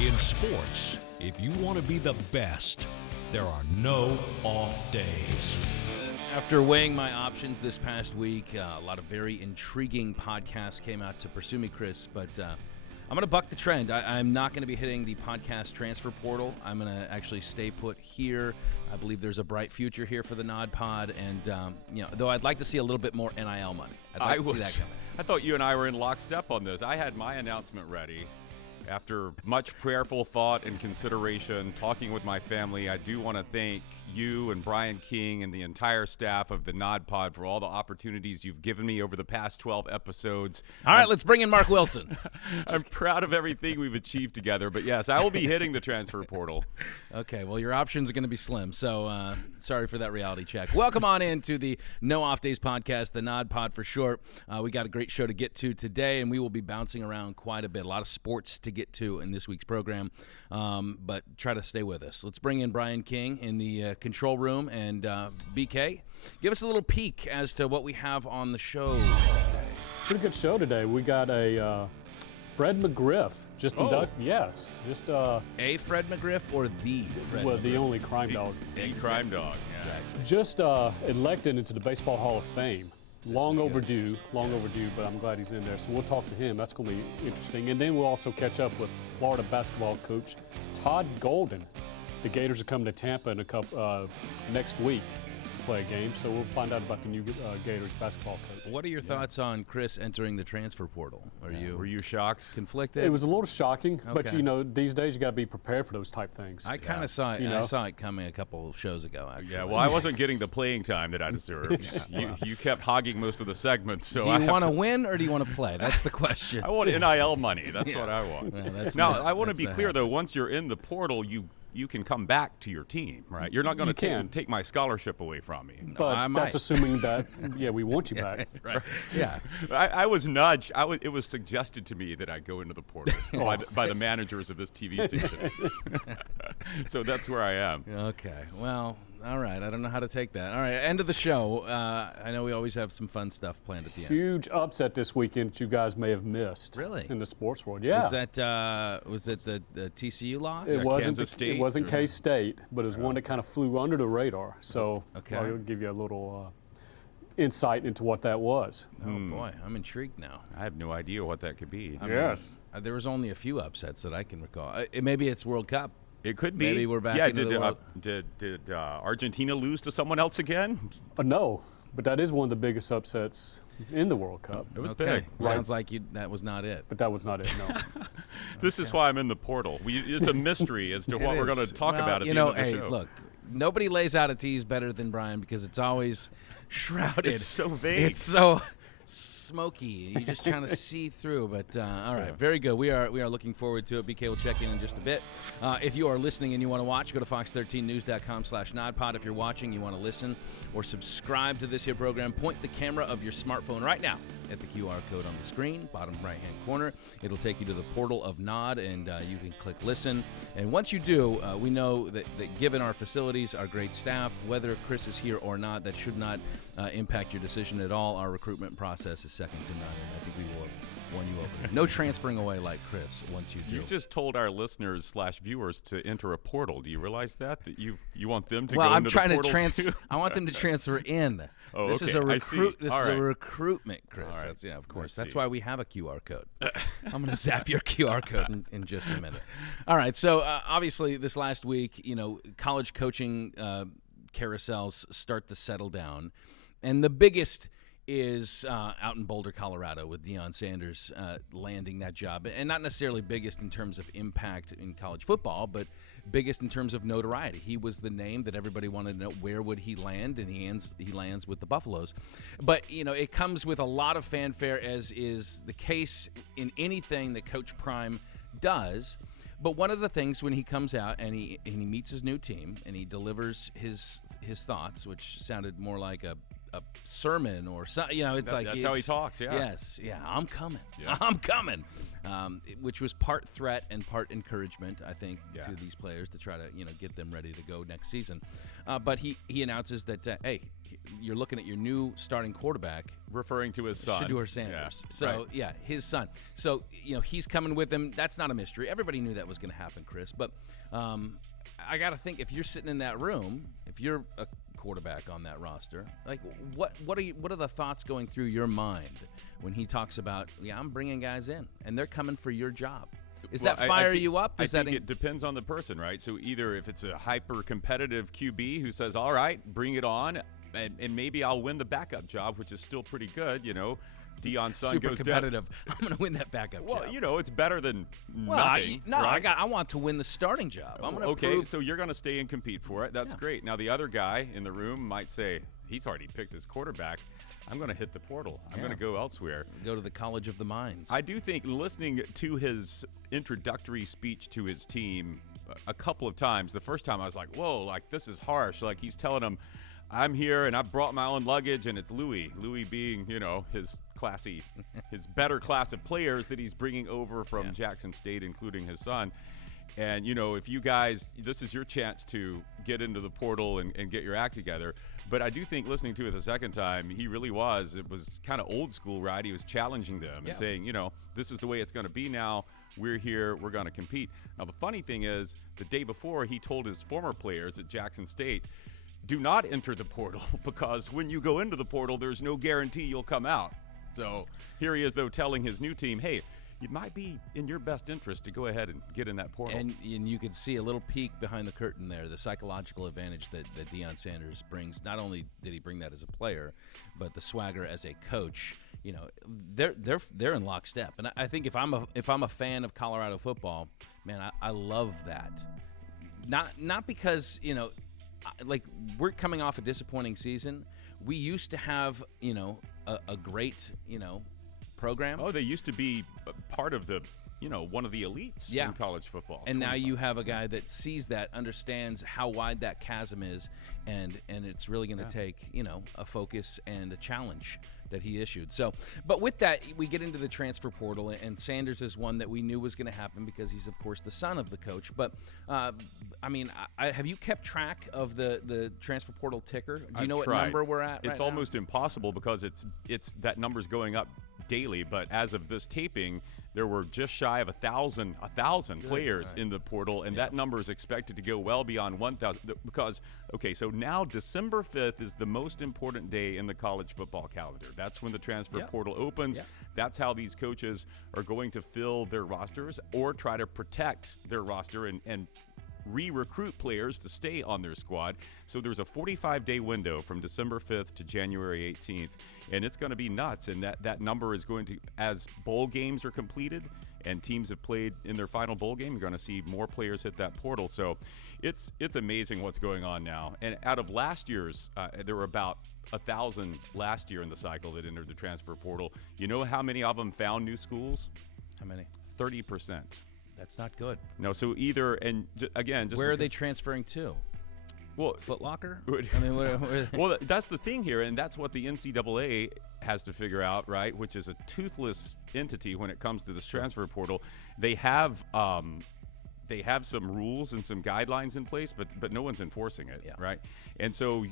In sports, if you want to be the best, there are no off days. After weighing my options this past week, a lot of very intriguing podcasts came out to pursue me, Chris, but I'm going to buck the trend. I'm not going to be hitting the podcast transfer portal. I'm going to actually stay put here. I believe there's a bright future here for the NODpod, and though I'd like to see a little bit more NIL money. I'd like to see that coming. I thought you and I were in lockstep on this. I had my announcement ready. After much prayerful thought and consideration, talking with my family, I do want to thank you and Brian King and the entire staff of the NODpod for all the opportunities you've given me over the past 12 episodes. All right, let's bring in Mark Wilson. I'm proud of everything we've achieved together, but yes, I will be hitting the transfer portal. Okay, well, your options are going to be slim, so sorry for that reality check. Welcome on into the No Off Days podcast, the NODpod for short. We got a great show to get to today, and we will be bouncing around quite a bit. A lot of sports to get to in this week's program, but try to stay with us. Let's bring in Brian King in the control room, and BK, give us a little peek as to what we have on the show today. Pretty good show today. We got a Fred McGriff just inducted. Yes, just a Fred McGriff or the Fred McGriff? The only crime dog. The crime dog. Yeah. Exactly. Just elected into the Baseball Hall of Fame. Long overdue, but I'm glad he's in there. So we'll talk to him. That's going to be interesting. And then we'll also catch up with Florida basketball coach Todd Golden. The Gators are coming to Tampa in next week to play a game, so we'll find out about the new Gators basketball coach. What are your thoughts on Chris entering the transfer portal? Were you shocked? Conflicted? It was a little shocking, but these days you got to be prepared for those type things. I kind of saw it. I saw it coming a couple of shows ago. Actually. Yeah, well, I wasn't getting the playing time that I deserved. You kept hogging most of the segments. So do you want to win or do you want to play? That's the question. I want NIL money. That's what I want. Well, I want to be clear though. Once you're in the portal, you can come back to your team, right? You're not going to take my scholarship away from me. But that's assuming that, we want you back. Right. Yeah. I was nudged. It was suggested to me that I go into the portal by the managers of this TV station. So that's where I am. Okay. Well, all right. I don't know how to take that. All right. End of the show. I know we always have some fun stuff planned at the end. Huge upset this weekend that you guys may have missed. Really? In the sports world. Yeah. Was it the TCU loss? It wasn't Kansas State? It wasn't K-State, but it was one that kind of flew under the radar. So I'll give you a little insight into what that was. Oh, boy. I'm intrigued now. I have no idea what that could be. Yes. There was only a few upsets that I can recall. Maybe it's World Cup. It could be. Maybe we're back into the world. Did Argentina lose to someone else again? No, but that is one of the biggest upsets in the World Cup. It was big. Sounds like that was not it. But that was not it, no. This is why I'm in the portal. It's a mystery as to what we're going to talk about at the end of the show. Look, nobody lays out a tease better than Brian because it's always shrouded. It's so vague. It's so smoky. You're just trying to see through. But all right, very good. We are looking forward to it. BK will check in just a bit. If you are listening and you want to watch, go to fox13news.com/NODpod. If you're watching, you want to listen or subscribe to this here program, point the camera of your smartphone right now at the QR code on the screen, bottom right-hand corner. It'll take you to the portal of Nod, and you can click listen. And once you do, we know that given our facilities, our great staff, whether Chris is here or not, that should not impact your decision at all. Our recruitment process is second to none, and I think we will have won you over. No transferring away like Chris once you do. You just told our listeners/viewers to enter a portal. Do you realize that you want them to go into the portal? Well, I'm trying to I want them to transfer in. Oh, this okay. is a This is a recruitment, Chris. All right. That's, of course. That's why we have a QR code. I'm going to zap your QR code in just a minute. All right. So obviously, this last week, college coaching carousels start to settle down, and the biggest is out in Boulder, Colorado, with Deion Sanders landing that job, and not necessarily biggest in terms of impact in college football, but biggest in terms of notoriety. He was the name that everybody wanted to know where would he land, and he lands with the Buffaloes. But it comes with a lot of fanfare, as is the case in anything that Coach Prime does. But one of the things when he comes out and he meets his new team and he delivers his thoughts, which sounded more like a sermon or something, it's that's how he talks. Yeah. Yes. Yeah. I'm coming. Yeah. I'm coming. which was part threat and part encouragement, I think, Yeah. to these players to try to get them ready to go next season. But he announces that, hey, you're looking at your new starting quarterback, Referring to his son. Shedeur Sanders. Yeah, So, right. yeah, his son. So, he's coming with him. That's not a mystery. Everybody knew that was going to happen, Chris. But I got to think, if you're sitting in that room, if you're a quarterback on that roster, like what are the thoughts going through your mind when he talks about, I'm bringing guys in and they're coming for your job? Is Well, that fire think- you up? I Is think it depends on the person, right? So either if it's a hyper-competitive QB who says, all right, bring it on, and maybe I'll win the backup job, which is still pretty good, Deion's son super goes down. competitive? I'm going to win that backup Well, job. it's better than Well, nothing. right? I want to win the starting job. I'm going to Okay, prove. so you're going to stay and compete for it. That's Yeah. great. Now, the other guy in the room might say, he's already picked his quarterback. I'm going to hit the portal. I'm going to go elsewhere. Go to the College of the Mines. I do think listening to his introductory speech to his team a couple of times, the first time I was like, whoa, like this is harsh. Like he's telling them, I'm here and I brought my own luggage, and it's Louis. Louis being, his classy, his better class of players that he's bringing over from Jackson State, including his son. And, if you guys, this is your chance to get into the portal and get your act together. But I do think listening to it the second time, it was kind of old school, right? He was challenging them and saying, this is the way it's going to be now. We're here. We're going to compete. Now, the funny thing is, the day before, he told his former players at Jackson State, do not enter the portal because when you go into the portal, there's no guarantee you'll come out. So here he is, though, telling his new team, hey, it might be in your best interest to go ahead and get in that portal. And you could see a little peek behind the curtain there, the psychological advantage that Deion Sanders brings. Not only did he bring that as a player, but the swagger as a coach. They're in lockstep. And I think if I'm a fan of Colorado football, man, I love that. Not because like we're coming off a disappointing season. We used to have a great program. Oh, they used to be part of the, one of the elites in college football. And now you have a guy that sees that, understands how wide that chasm is, and it's really going to take, a focus and a challenge that he issued. So, but with that, we get into the transfer portal, and Sanders is one that we knew was going to happen because he's, of course, the son of the coach. But, have you kept track of the transfer portal ticker? Do you know what number we're at? It's almost impossible because it's that number's going up daily. But as of this taping, there were just shy of 1,000 players in the portal, and that number is expected to go well beyond 1,000 because, so now December 5th is the most important day in the college football calendar. That's when the transfer portal opens. Yeah. That's how these coaches are going to fill their rosters or try to protect their roster and re-recruit players to stay on their squad. So there's a 45-day window from December 5th to January 18th, and it's going to be nuts. And that number is going to, as bowl games are completed and teams have played in their final bowl game, you're going to see more players hit that portal. So it's amazing what's going on now. And out of last year's, there were about 1,000 last year in the cycle that entered the transfer portal. You know how many of them found new schools? How many? 30%. That's not good. No, so either, and again, just where are they transferring to? Well, Foot Locker? I mean, where well, that's the thing here, and that's what the NCAA has to figure out, right? Which is a toothless entity when it comes to this transfer portal. They have some rules and some guidelines in place, but no one's enforcing it, right? And so,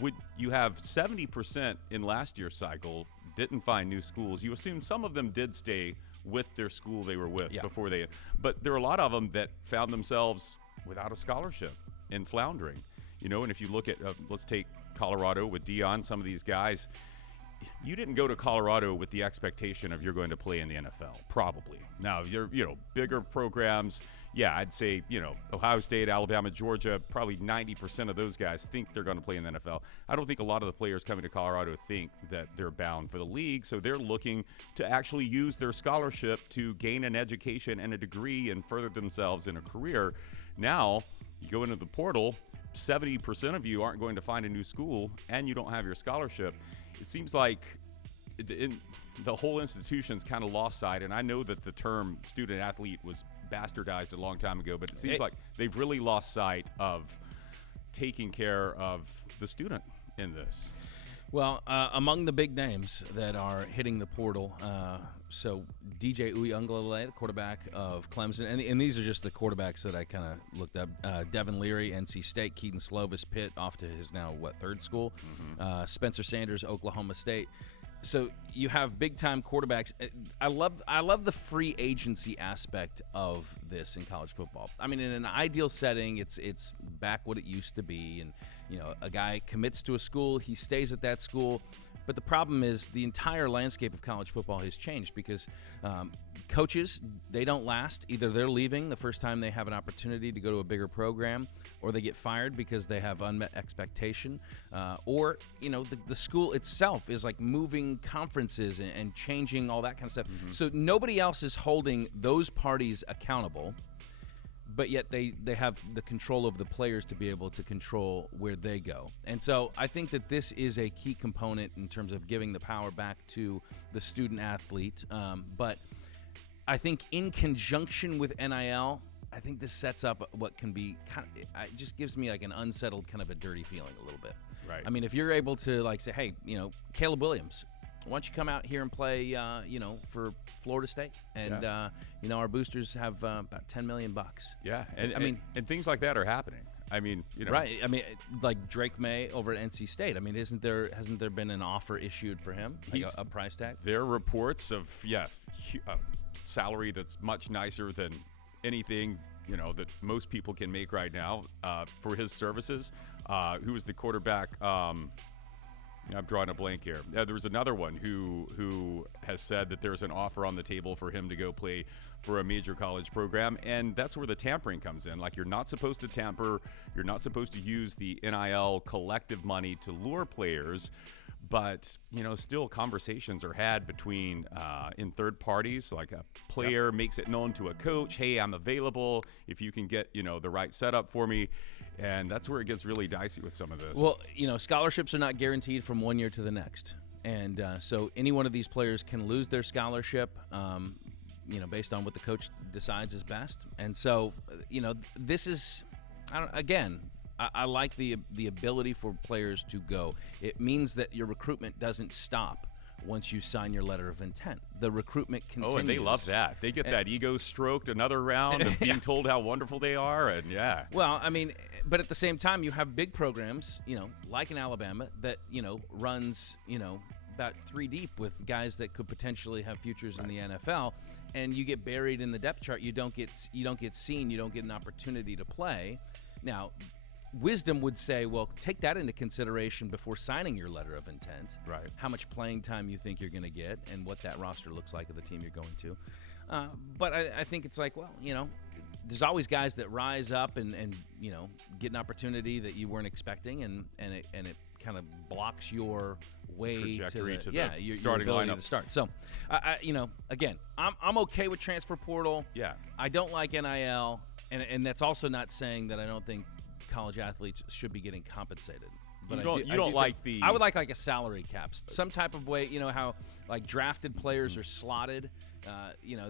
would you have 70% in last year's cycle didn't find new schools? You assume some of them did stay with their school they were with before they, but there are a lot of them that found themselves without a scholarship and floundering. And if you look at, let's take Colorado with Deion, some of these guys, you didn't go to Colorado with the expectation of you're going to play in the NFL, probably. Now, you're, bigger programs, I'd say, Ohio State, Alabama, Georgia, probably 90% of those guys think they're going to play in the NFL. I don't think a lot of the players coming to Colorado think that they're bound for the league, so they're looking to actually use their scholarship to gain an education and a degree and further themselves in a career. Now, you go into the portal, 70% of you aren't going to find a new school, and you don't have your scholarship. It seems like the whole institution's kind of lost sight, and I know that the term student athlete was bastardized a long time ago, but it seems like they've really lost sight of taking care of the student in this. Well, among the big names that are hitting the portal, so DJ Uiagalelei, the quarterback of Clemson, and these are just the quarterbacks that I kind of looked up. Devin Leary, NC State, Keaton Slovis, Pitt, off to his now, third school. Spencer Sanders, Oklahoma State. So you have big-time quarterbacks. I love the free agency aspect of this in college football. I mean, in an ideal setting, it's back what it used to be, and a guy commits to a school, he stays at that school. But the problem is the entire landscape of college football has changed because coaches, they don't last. Either they're leaving the first time they have an opportunity to go to a bigger program, or they get fired because they have unmet expectation, or the school itself is like moving conferences and changing all that kind of stuff. So nobody else is holding those parties accountable, but yet they have the control of the players to be able to control where they go. And so I think that this is a key component in terms of giving the power back to the student athlete. But I think in conjunction with NIL, I think this sets up what can be it just gives me like an unsettled kind of a dirty feeling a little bit. Right. I mean, if you're able to like say, hey, Caleb Williams, why don't you come out here and play, for Florida State? And, our boosters have about $10 million. Yeah, and things like that are happening. I mean, Right. I mean, like Drake May over at NC State. I mean, hasn't there been an offer issued for him, like a price tag? There are reports of, salary that's much nicer than anything, that most people can make right now for his services. Who was the quarterback? I'm drawing a blank here. There was another one who has said that there's an offer on the table for him to go play for a major college program, and that's where the tampering comes in. Like, you're not supposed to tamper. You're not supposed to use the NIL collective money to lure players, but, still conversations are had between in third parties. Like a player makes it known to a coach, hey, I'm available if you can get, the right setup for me. And that's where it gets really dicey with some of this. Well, scholarships are not guaranteed from one year to the next. And so any one of these players can lose their scholarship, based on what the coach decides is best. And so, this is, I like the ability for players to go. It means that your recruitment doesn't stop once you sign your letter of intent. The recruitment continues. Oh, and they love that. They get that ego stroked another round of being told how wonderful they are, and yeah. Well, I mean, but at the same time, you have big programs, like in Alabama, that, runs, about 3 deep with guys that could potentially have futures in the NFL, and you get buried in the depth chart. You don't get seen. You don't get an opportunity to play. Now, wisdom would say, well, take that into consideration before signing your letter of intent. Right. How much playing time you think you're going to get and what that roster looks like of the team you're going to. But I think it's like, well, there's always guys that rise up and get an opportunity that you weren't expecting, and it kind of blocks your way to your starting ability lineup to start. So, again, I'm okay with transfer portal. Yeah. I don't like NIL, and that's also not saying that I don't think college athletes should be getting compensated. But I would like a salary cap, some type of way. How like drafted players are slotted.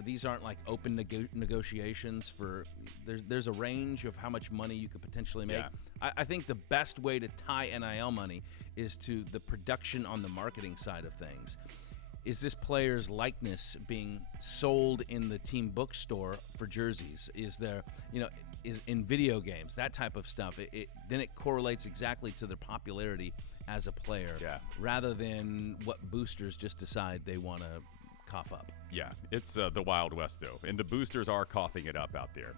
These aren't like open negotiations for. There's a range of how much money you could potentially make. Yeah. I think the best way to tie NIL money is to the production on the marketing side of things. Is this player's likeness being sold in the team bookstore for jerseys? Is there, is in video games, that type of stuff? Then it correlates exactly to their popularity as a player, rather than what boosters just decide they want to cough up. Yeah, it's the Wild West, though, and the boosters are coughing it up out there.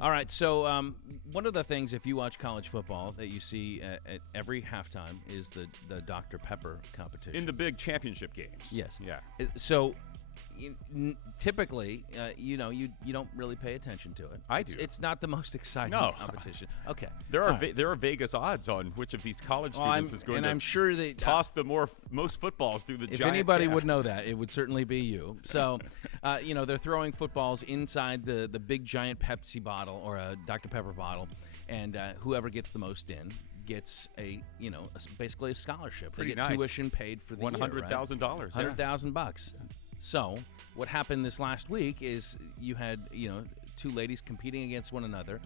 All right, so one of the things, if you watch college football, that you see at every halftime is the Dr. Pepper competition. In the big championship games. Yes. Yeah. So typically, you don't really pay attention to it. I do. It's not the most exciting competition. Okay. There are Vegas odds on which of these college students is going to I'm sure they toss the most footballs through the giant. If anybody calf. would know that, it would certainly be you. So, they're throwing footballs inside the big giant Pepsi bottle or a Dr. Pepper bottle, and whoever gets the most in gets basically a scholarship. Pretty they get nice. Tuition paid for the year, $100,000. $100,000. So what happened this last week is you had 2 ladies competing against one another,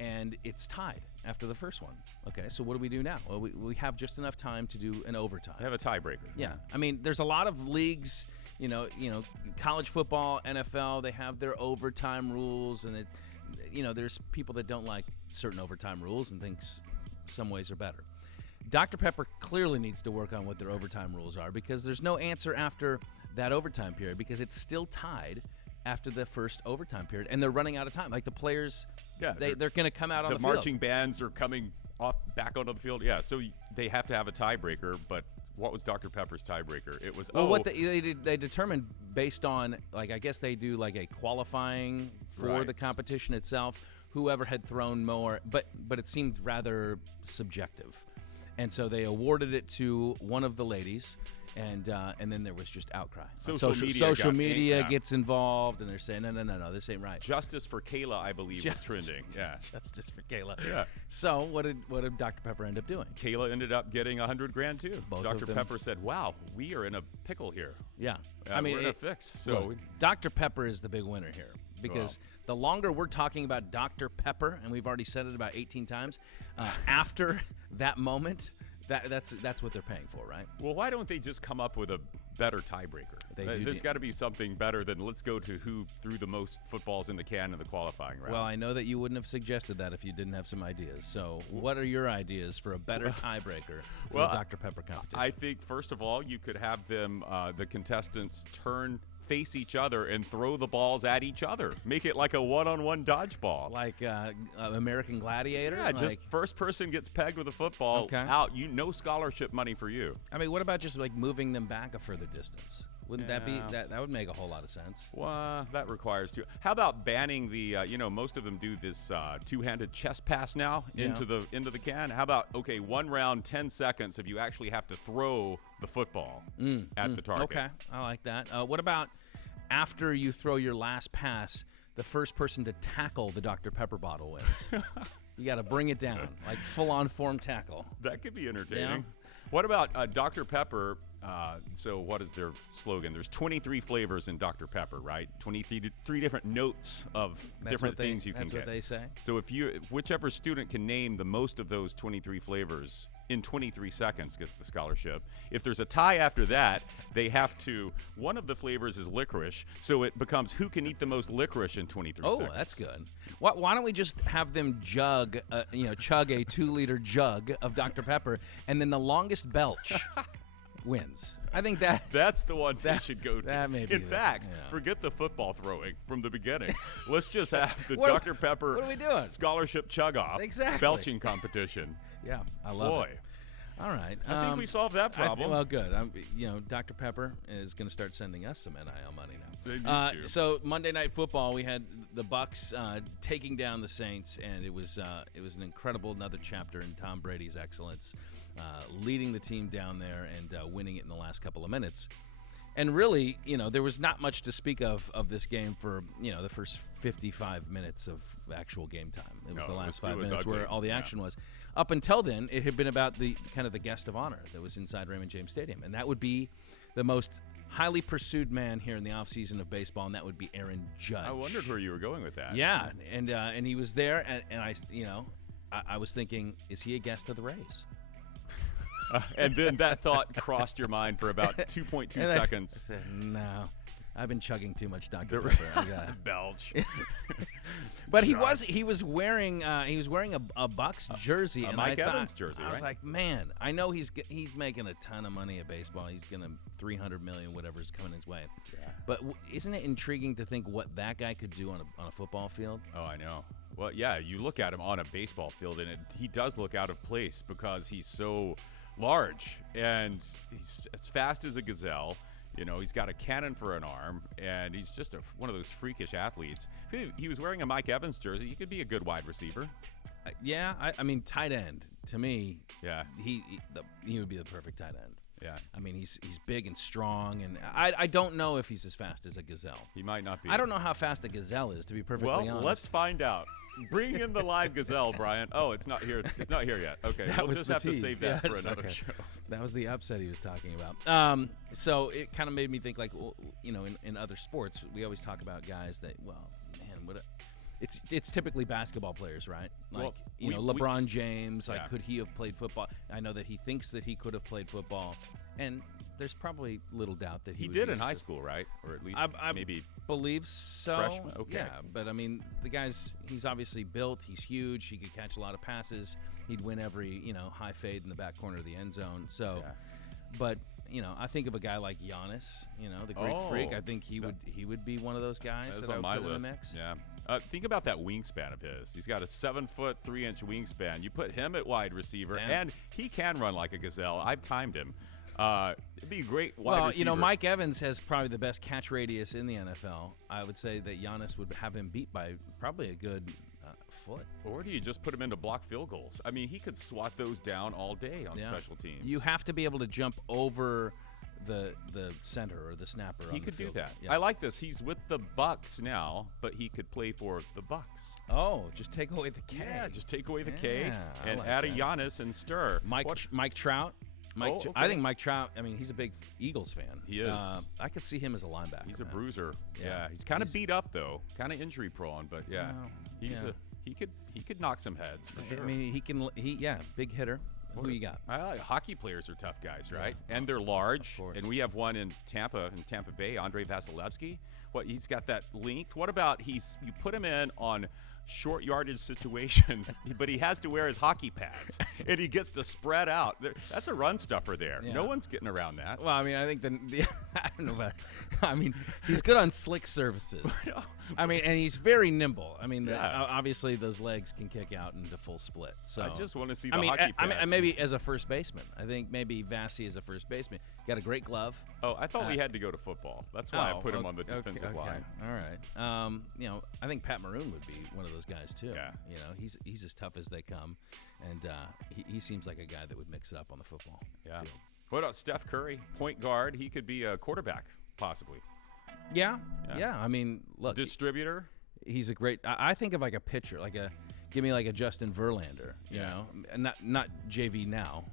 and it's tied after the first one. Okay, so what do we do now? Well, we have just enough time to do an overtime. Have a tiebreaker. Yeah, I mean, there's a lot of leagues, you know, college football, NFL, they have their overtime rules, and there's people that don't like certain overtime rules and thinks some ways are better. Dr. Pepper clearly needs to work on what their overtime rules are, because there's no answer after that overtime period, because it's still tied after the first overtime period, and they're running out of time. Like the players, they're going to come out on the field. The marching bands are coming back onto the field. Yeah, so they have to have a tiebreaker, but what was Dr. Pepper's tiebreaker? It was what they determined based on, like, I guess they do like a qualifying for the competition itself. Whoever had thrown more, but it seemed rather subjective, and so they awarded it to one of the ladies. And then there was just outcry. Social media gets involved, and they're saying, no, this ain't right. Justice for Kayla, I believe, was trending. Yeah, Justice for Kayla. Yeah. So what did Dr. Pepper end up doing? Kayla ended up getting $100,000 too. Both Dr. Pepper said, "Wow, we are in a pickle here. Yeah, we're in a fix." So look, Dr. Pepper is the big winner here, because the longer we're talking about Dr. Pepper, and we've already said it about 18 times, after that moment. That's what they're paying for, right? Well, why don't they just come up with a better tiebreaker? There's got to be something better than let's go to who threw the most footballs in the can in the qualifying round. Well, I know that you wouldn't have suggested that if you didn't have some ideas. So what are your ideas for a better tiebreaker for the Dr. Pepper competition? I think, first of all, you could have them, the contestants, face each other and throw the balls at each other. Make it like a one-on-one dodgeball. Like American Gladiator? Yeah, just first person gets pegged with a football, out. No scholarship money for you. I mean, what about just like moving them back a further distance? Wouldn't that be, that would make a whole lot of sense. Well, that requires two. How about banning the, most of them do this two-handed chest pass now into the can. How about, one round, 10 seconds if you actually have to throw the football at the target. Okay, I like that. What about after you throw your last pass, the first person to tackle the Dr. Pepper bottle wins? You got to bring it down, like full-on form tackle. That could be entertaining. Yeah. What about Dr. Pepper? So what is their slogan? There's 23 flavors in Dr. Pepper, right? 23 different notes of different things you can get. That's what they say. So whichever student can name the most of those 23 flavors in 23 seconds gets the scholarship. If there's a tie after that, they have to, one of the flavors is licorice, so it becomes who can eat the most licorice in 23 seconds. Oh, that's good. Why don't we just have them chug a 2-liter jug of Dr. Pepper, and then the longest belch wins. I think that's the one they should go to. That may be in fact, forget the football throwing from the beginning. Let's just have the Dr. Pepper what are we doing? Scholarship chug-off belching competition. Yeah, I love it. All right. I think we solved that problem. Well, good. Dr. Pepper is going to start sending us some NIL money now. They need to. So Monday Night Football, we had the Bucs taking down the Saints, and it was an incredible another chapter in Tom Brady's excellence, leading the team down there and winning it in the last couple of minutes. And really, there was not much to speak of this game for, the first 55 minutes of actual game time. It was the last 5 minutes ugly. where all the action was. Up until then, it had been about the guest of honor that was inside Raymond James Stadium, and that would be the most highly pursued man here in the offseason of baseball, and that would be Aaron Judge. I wondered where you were going with that. Yeah, and he was there, and I was thinking, is he a guest of the Rays? And then that thought crossed your mind for about 2.2 seconds. I said, no, I've been chugging too much Dr. Pepper. Belch. But he was wearing a Bucs jersey, and Mike I thought, Evans jersey. I was like, man, I know he's making a ton of money at baseball. He's gonna $300 million, whatever's coming his way. Yeah. But isn't it intriguing to think what that guy could do on a football field? Oh, I know. Well, yeah, you look at him on a baseball field, and he does look out of place because he's so large and he's as fast as a gazelle. He's got a cannon for an arm, and he's just one of those freakish athletes. If he was wearing a Mike Evans jersey, he could be a good wide receiver. Yeah, I mean, tight end, to me, yeah, he would be the perfect tight end. Yeah. I mean, he's big and strong, and I don't know if he's as fast as a gazelle. He might not be. I don't know how fast a gazelle is, to be perfectly honest. Well, let's find out. Bring in the live gazelle, Brian. Oh, it's not here. It's not here yet. Okay, we'll just have to save that for another show. That was the upset he was talking about. So it kind of made me think, like, in other sports, we always talk about guys that, well, man, it's typically basketball players, right? Like, Well, LeBron James, like, Yeah. could he have played football? I know that he thinks that he could have played football, and there's probably little doubt that He would did be in high successful. school, right? Or at least I maybe believe so. freshman? Okay. Yeah, but I mean, the guy's he's obviously built. He's huge. He could catch a lot of passes. He'd win every high fade in the back corner of the end zone. So, Yeah. but I think of a guy like Giannis, the Greek Freak. I think he would be one of those guys That's that I on would my put in list. the mix. Yeah. Think about that wingspan of his. He's got a 7'3" wingspan. You put him at wide receiver, Yeah. and he can run like a gazelle. I've timed him. It'd be a great wide Well, receiver. Mike Evans has probably the best catch radius in the NFL. I would say that Giannis would have him beat by probably a good foot. Or do you just put him into block field goals? I mean, he could swat those down all day on special teams. You have to be able to jump over the center or the snapper. He on the could do field. that. Yeah. I like this. He's with the Bucks now, but he could play for the Bucks. Oh, just take away the K. Yeah, just take away the K Yeah, I and like add a that. Giannis and stir. Mike Trout. I okay. think Mike Trout. I mean, he's a big Eagles fan. He is. I could see him as a linebacker. He's a man. bruiser. Yeah. Yeah, he's kind of He's- beat up though, kind of injury prone, but yeah, Well, he's yeah. he could knock some heads for sure. I mean, big hitter. Who you got? Hockey players are tough guys, right? And they're large. course. And we have one in Tampa Bay, Andre Vasilevsky. He's got that length. What about you put him in on short yardage situations, but he has to wear his hockey pads, and he gets to spread out. That's a run stuffer there. Yeah. No one's getting around that. Well, I mean, I think I don't know about. I mean, he's good on slick surfaces. I mean, and he's very nimble. I mean, Yeah. obviously those legs can kick out into full split. So I just want to see the I mean, hockey pads. maybe as a first baseman. I think maybe Vasi as a first baseman got a great glove. Oh, I thought we had to go to football. That's why I put him on the defensive okay. line. All right. I think Pat Maroon would be one of those guys too. Yeah. He's as tough as they come, and he seems like a guy that would mix it up on the football Yeah. field. What about Steph Curry, point guard? He could be a quarterback, possibly. Yeah. Yeah. I mean, look, Distributor. he's a great. I think of like a pitcher, give me like a Justin Verlander. You know, and not JV now,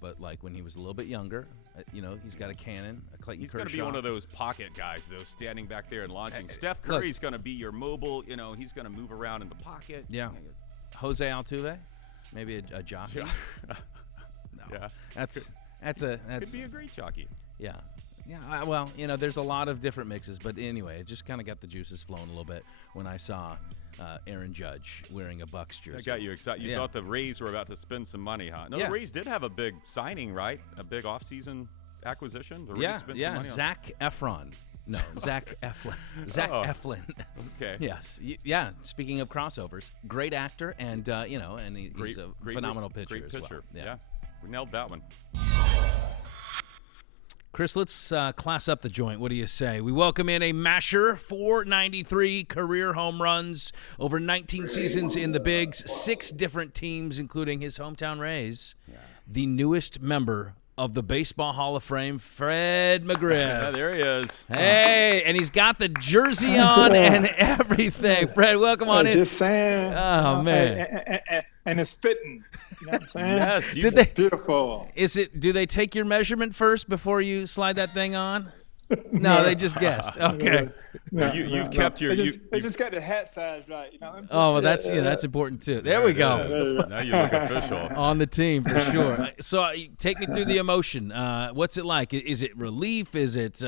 but like when he was a little bit younger. He's got a cannon, a Clayton He's Kershaw. going to be one of those pocket guys, though, standing back there and launching. Steph Curry's going to be your mobile. He's going to move around in the pocket. Yeah. Jose Altuve, maybe a jockey. No, Yeah. That's Could be a great jockey. yeah. Well, there's a lot of different mixes, but anyway, it just kind of got the juices flowing a little bit when I saw Aaron Judge wearing a Bucks jersey. That got you excited. You thought the Rays were about to spend some money, huh? No, Yeah. the Rays did have a big signing, right? A big offseason acquisition. The Rays spent some money on. Zach Efron. No, Zach Eflin. Zach Oh. Eflin. Okay. Yes. Yeah. Speaking of crossovers, great actor, and and he's a phenomenal pitcher Great as pitcher. well. Yeah. We nailed that one. Chris, let's class up the joint. What do you say? We welcome in a masher, 493 career home runs over 19 seasons in the Bigs, 6 different teams, including his hometown Rays. The newest member of the Baseball Hall of Fame, Fred McGriff. Yeah, there he is. Hey, and he's got the jersey on and everything. Fred, welcome on in. Just saying. Oh, man. And it's fitting. You know what I'm saying? Yes. It's beautiful. Do they take your measurement first before you slide that thing on? No, they just guessed. Okay. You've kept your. They just got the hat size right. Oh, well, that's important too. There we go. Now you look official. On the team for sure. So take me through the emotion. What's it like? Is it relief? Is it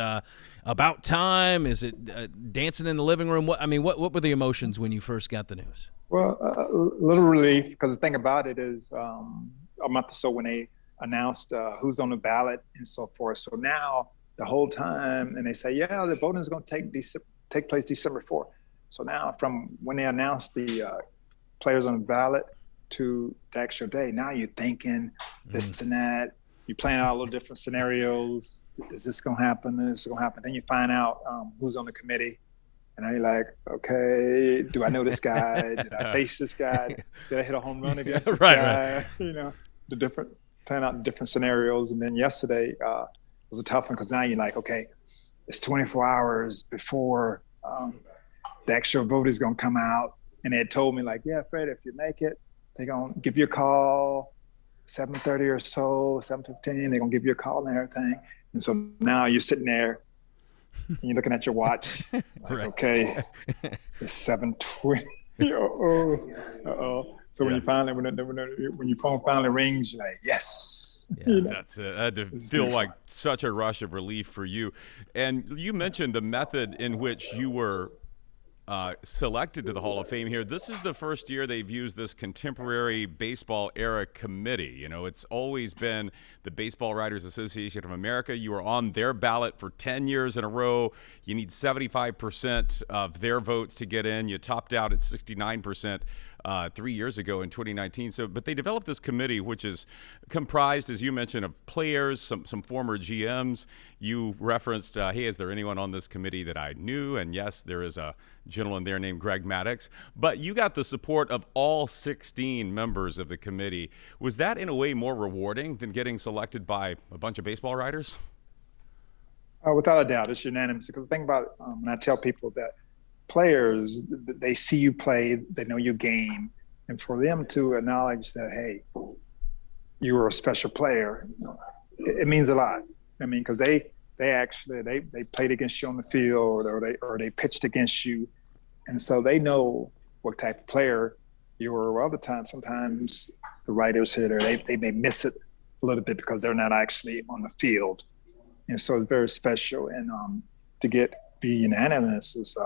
about time? Is it dancing in the living room? What were the emotions when you first got the news? Well, a little relief, because the thing about it is a month or so when they announced who's on the ballot and so forth. So now the whole time, and they say, yeah, the voting is going to take place December 4th. So now from when they announced the players on the ballot to the actual day, now you're thinking this and that. You're playing out a little different scenarios. Is this going to happen? This is going to happen. Then you find out who's on the committee. And then you're like, okay, do I know this guy? Did I face this guy? Did I hit a home run against this guy? Right. Playing out the different scenarios. And then yesterday was a tough one, because now you're like, okay, it's 24 hours before the actual vote is going to come out. And they had told me, like, yeah, Fred, if you make it, they're going to give you a call 7:30 or so, 7:15. They're going to give you a call and everything. And so now you're sitting there and you're looking at your watch, like, Right. okay, it's 7:20. So when your phone finally rings, you're like, yes. Yeah. That's it. That had to feel like such a rush of relief for you. And you mentioned the method in which you were selected to the Hall of Fame here. This is the first year they've used this contemporary baseball era committee. You know, it's always been the Baseball Writers Association of America. You were on their ballot for 10 years in a row. You need 75% of their votes to get in. You topped out at 69% 3 years ago in 2019. But they developed this committee, which is comprised, as you mentioned, of players, some former GMs. You referenced, hey, is there anyone on this committee that I knew? And yes, there is a gentleman there named Greg Maddux. But you got the support of all 16 members of the committee. Was that in a way more rewarding than getting selected by a bunch of baseball writers? Without a doubt, it's unanimous. Because the thing about it, when I tell people that players, they see you play, they know your game, and for them to acknowledge that, hey, you were a special player, it means a lot. I mean, because they actually played against you on the field, or they pitched against you, and so they know what type of player you were. Well, other times, sometimes the writers here, they may miss it a little bit because they're not actually on the field, and so it's very special. And to be unanimous is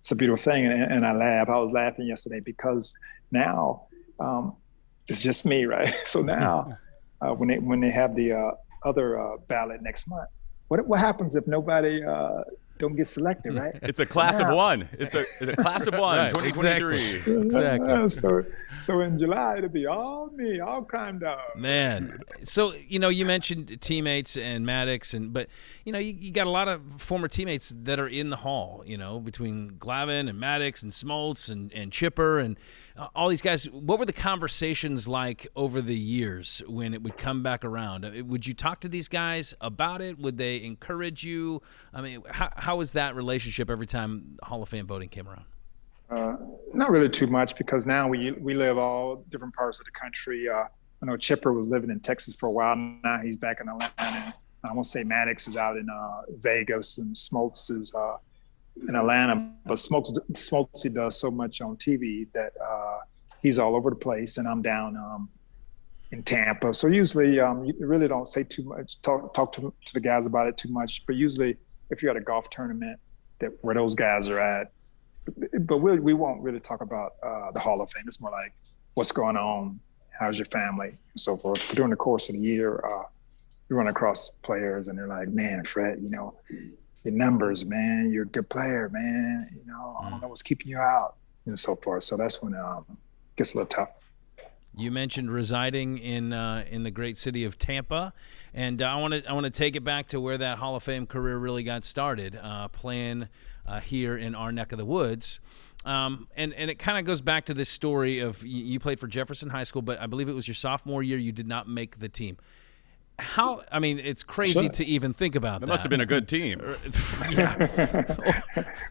it's a beautiful thing. And I laugh. I was laughing yesterday because now it's just me, right? So now when they have the other ballot next month, what happens if nobody don't get selected, right? It's a class of one. It's a class of one, Right, 2023. Exactly. So in July, it'll be all me, all crime dog. Man. So, you mentioned teammates and Maddux, but, you got a lot of former teammates that are in the Hall, between Glavine and Maddux and Smoltz and Chipper and all these guys. What were the conversations like over the years when it would come back around? Would you talk to these guys about it? Would they encourage you? I mean, how was that relationship every time Hall of Fame voting came around? Not really too much, because now we live all different parts of the country. I know Chipper was living in Texas for a while. Now he's back in Atlanta. I won't say Maddux is out in Vegas, and Smoltz is in Atlanta. But Smoltz does so much on TV that he's all over the place, and I'm down in Tampa. So usually you really don't say too much, talk to the guys about it too much. But usually if you're at a golf tournament where those guys are at, but we won't really talk about the Hall of Fame. It's more like what's going on, how's your family, and so forth. But during the course of the year, we run across players, and they're like, man, Fred, your numbers, man, you're a good player, man. I don't know what's keeping you out, and so forth. So that's when it gets a little tough. You mentioned residing in the great city of Tampa, and I want to take it back to where that Hall of Fame career really got started, playing here in our neck of the woods. And it kind of goes back to this story of you played for Jefferson High School, but I believe it was your sophomore year you did not make the team. It's crazy to even think about that. It must have been a good team. Yeah.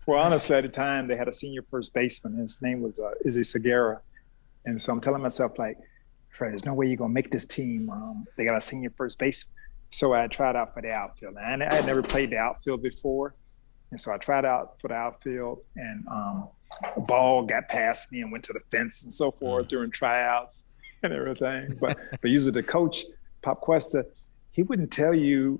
Well, honestly, at the time, they had a senior first baseman. His name was Izzy Segura. And so I'm telling myself, like, Fred, there's no way you're going to make this team. They got a senior first baseman. So I tried out for the outfield. And I had never played the outfield before. And so I tried out for the outfield, and a ball got past me and went to the fence and so forth during tryouts and everything. But usually the coach, Pop Cuesta, he wouldn't tell you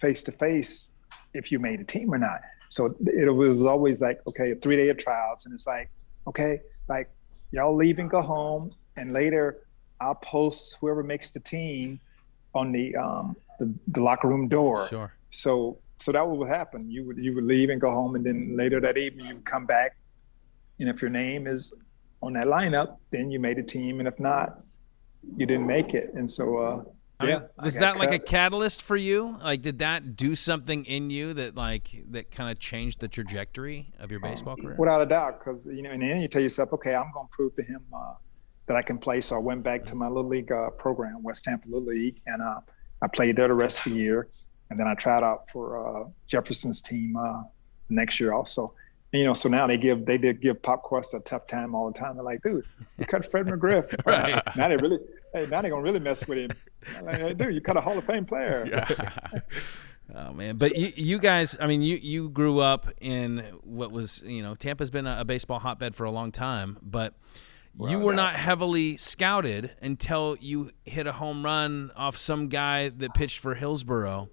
face-to-face if you made a team or not. So it was always like, okay, a 3-day of tryouts. And it's like, okay, like, y'all leave and go home, and later I'll post whoever makes the team on the locker room door. Sure. So that would happen. You would leave and go home, and then later that evening you would come back, and if your name is on that lineup, then you made a team, and if not, you didn't make it. And so was that like a catalyst for you? Like, did that do something in you that kind of changed the trajectory of your baseball career? Without a doubt, because in the end you tell yourself, okay, I'm going to prove to him that I can play. So I went back to my Little League program, West Tampa Little League, and I played there the rest of the year. And then I tried out for Jefferson's team next year also. And, so now they did give Pop Cuesta a tough time all the time. They're like, dude, you cut Fred McGriff. Right. Now they're gonna really mess with him. I'm like, hey, dude, you cut a Hall of Fame player. Yeah. Oh man, but you guys, I mean, you grew up in what was, Tampa's been a baseball hotbed for a long time, but you were not heavily scouted until you hit a home run off some guy that pitched for Hillsborough.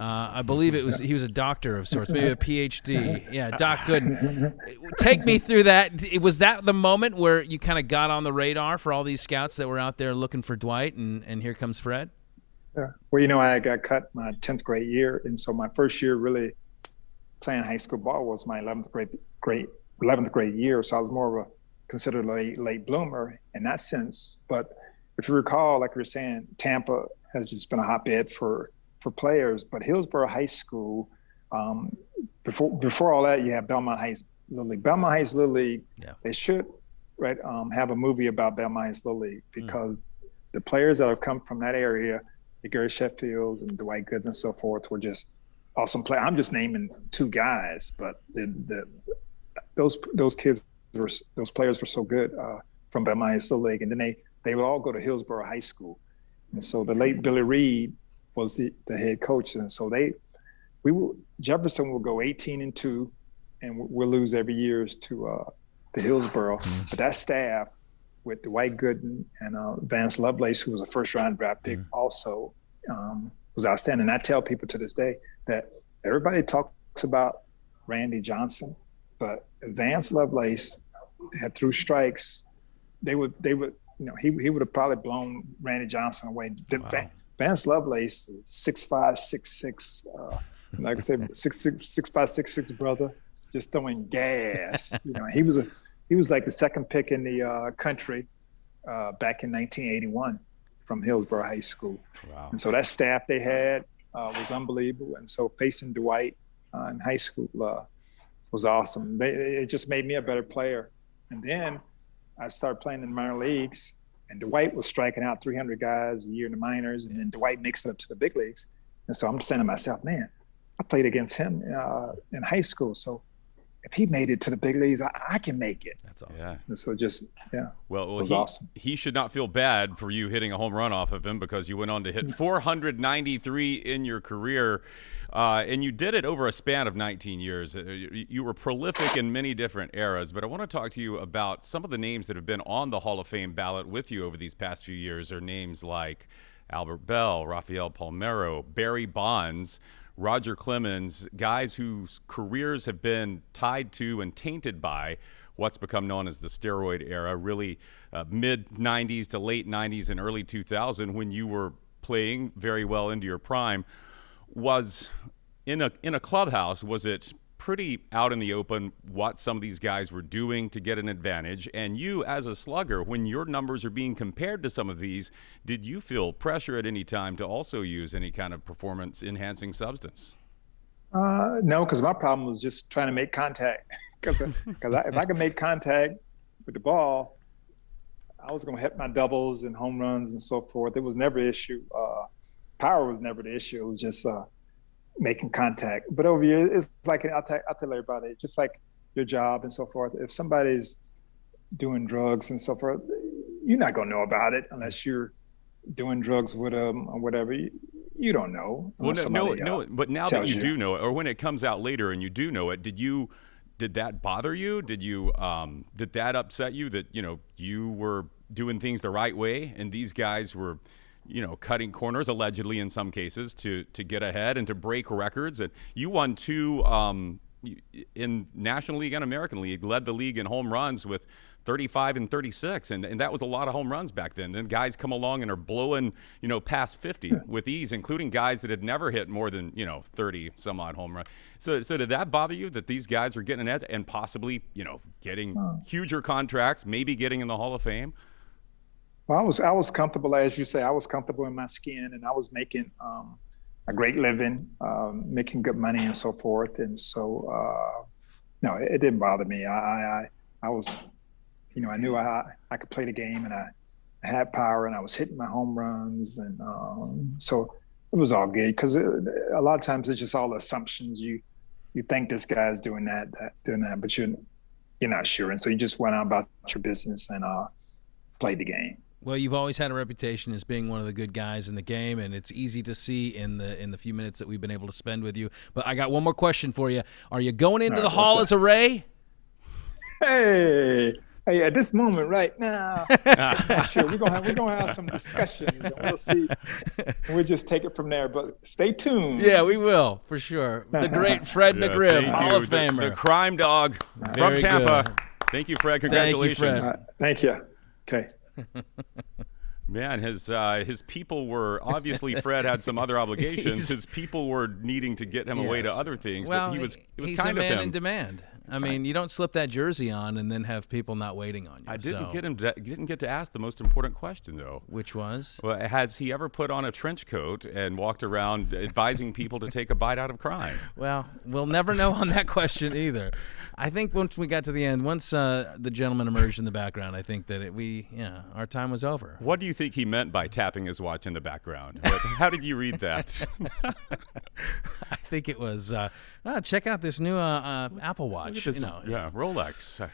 I believe he was a doctor of sorts, maybe a PhD. Yeah, Doc Gooden. Take me through that. Was that the moment where you kind of got on the radar for all these scouts that were out there looking for Dwight, and here comes Fred? Yeah. Well, I got cut my 10th grade year, and so my first year really playing high school ball was my 11th grade year. So I was more of a considered late bloomer in that sense. But if you recall, like you were saying, Tampa has just been a hotbed for players. But Hillsborough High School, before all that, you have Belmont Heights Little League. Belmont Heights Little League, they should have a movie about Belmont Heights Little League, because the players that have come from that area, the Gary Sheffields and Dwight Goods and so forth, were just awesome players. I'm just naming two guys, but those players were so good from Belmont Heights Little League, and then they would all go to Hillsborough High School, and so the late Billy Reed was the head coach, and so Jefferson will go 18-2, and we'll lose every year to Hillsborough. But that staff with Dwight Gooden and Vance Lovelace, who was a first-round draft pick, also was outstanding. I tell people to this day that everybody talks about Randy Johnson, but Vance Lovelace had threw strikes. They would, he would have probably blown Randy Johnson away. Wow. Vance Lovelace, 6'5", 6'6", like I said, 6'5", 6'6" brother, just throwing gas. He was like the second pick in the country back in 1981 from Hillsborough High School. Wow. And so that staff they had was unbelievable. And so facing Dwight in high school was awesome. It just made me a better player. And then I started playing in the minor leagues, and Dwight was striking out 300 guys a year in the minors, and then Dwight mixed it up to the big leagues. And so I'm saying to myself, man, I played against him in high school. So if he made it to the big leagues, I can make it. That's awesome. Yeah. And so Well, it was awesome. He should not feel bad for you hitting a home run off of him, because you went on to hit 493 in your career. And you did it over a span of 19 years. You were prolific in many different eras, but I want to talk to you about some of the names that have been on the Hall of Fame ballot with you over these past few years. Are names like Albert Bell, Rafael Palmeiro, Barry Bonds, Roger Clemens, guys whose careers have been tied to and tainted by what's become known as the steroid era, really mid-'90s to late 90s and early 2000, when you were playing very well into your prime. Was in a clubhouse, was it pretty out in the open what some of these guys were doing to get an advantage? And you, as a slugger, when your numbers are being compared to some of these, did you feel pressure at any time to also use any kind of performance-enhancing substance? No, because my problem was just trying to make contact. Because if I could make contact with the ball, I was going to hit my doubles and home runs and so forth. It was never an issue. Power was never the issue. It was just making contact. But over here, it's like, I'll tell everybody, just like your job and so forth. If somebody's doing drugs and so forth, you're not going to know about it unless you're doing drugs with them or whatever. You don't know. Well, no. But now that you do know it, or when it comes out later and you do know it, did that bother you? Did that upset you that, you were doing things the right way and these guys were, cutting corners, allegedly in some cases, to get ahead and to break records? And you won two in National League and American League, led the league in home runs with 35 and 36, and that was a lot of home runs back then. Then guys come along and are blowing, past 50 with ease, including guys that had never hit more than, 30 some odd home runs. So did that bother you that these guys are getting ahead and possibly, getting huger contracts, maybe getting in the Hall of Fame? Well, I was comfortable, as you say. I was comfortable in my skin, and I was making a great living, making good money and so forth. And so, no, it didn't bother me. I was, I knew I could play the game, and I had power, and I was hitting my home runs, and so it was all good. Because a lot of times it's just all assumptions. You think this guy's doing that, but you're not sure, and so you just went on about your business and played the game. Well, you've always had a reputation as being one of the good guys in the game, and it's easy to see in the few minutes that we've been able to spend with you. But I got one more question for you. Are you going into the Hall as a Ray? Hey, at this moment right now, I'm not sure. We're gonna have some discussions, and we'll see. We'll just take it from there. But stay tuned. Yeah, we will for sure. The great Fred McGriff, Hall of Famer, the crime dog from Tampa. Good. Thank you, Fred. Congratulations. Thank you. Okay. Man, his people were obviously Fred had some other obligations. His people were needing to get him away to other things, well, but it was he's kind a of man him. in demand. I mean, you don't slip that jersey on and then have people not waiting on you. I didn't get to ask the most important question though. Which was? Well, has he ever put on a trench coat and walked around advising people to take a bite out of crime? Well, we'll never know on that question either. I think once we got to the end, once the gentleman emerged in the background, I think that our time was over. What do you think he meant by tapping his watch in the background? How did you read that? I think it was, check out this new Apple Watch. Yeah, Rolex.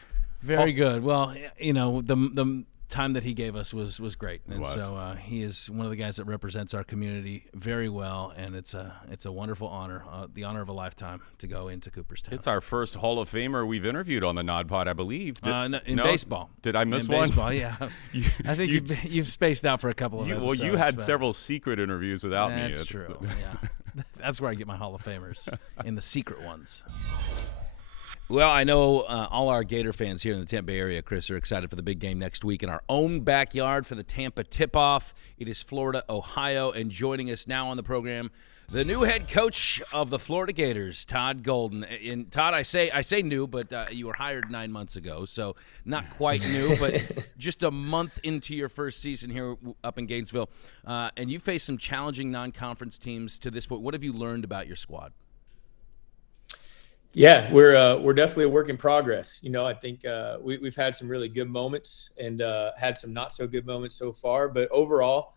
Very good. Well, the time that he gave us was great, and so he is one of the guys that represents our community very well, and it's a wonderful honor, the honor of a lifetime to go into Cooperstown. It's our first Hall of Famer we've interviewed on the NODpod, I believe. In baseball. Did I miss one? In baseball, yeah. I think you've spaced out for a couple of episodes. Well, you had several secret interviews without me. That's true. Yeah, that's where I get my Hall of Famers, in the secret ones. Well, I know all our Gator fans here in the Tampa Bay area, Chris, are excited for the big game next week in our own backyard for the Tampa tip-off. It is Florida, Ohio, and joining us now on the program, the new head coach of the Florida Gators, Todd Golden. And Todd, I say new, but you were hired 9 months ago, so not quite new, but just a month into your first season here up in Gainesville. And you faced some challenging non-conference teams to this point. What have you learned about your squad? Yeah, we're definitely a work in progress. I think we've had some really good moments and had some not so good moments so far. But overall,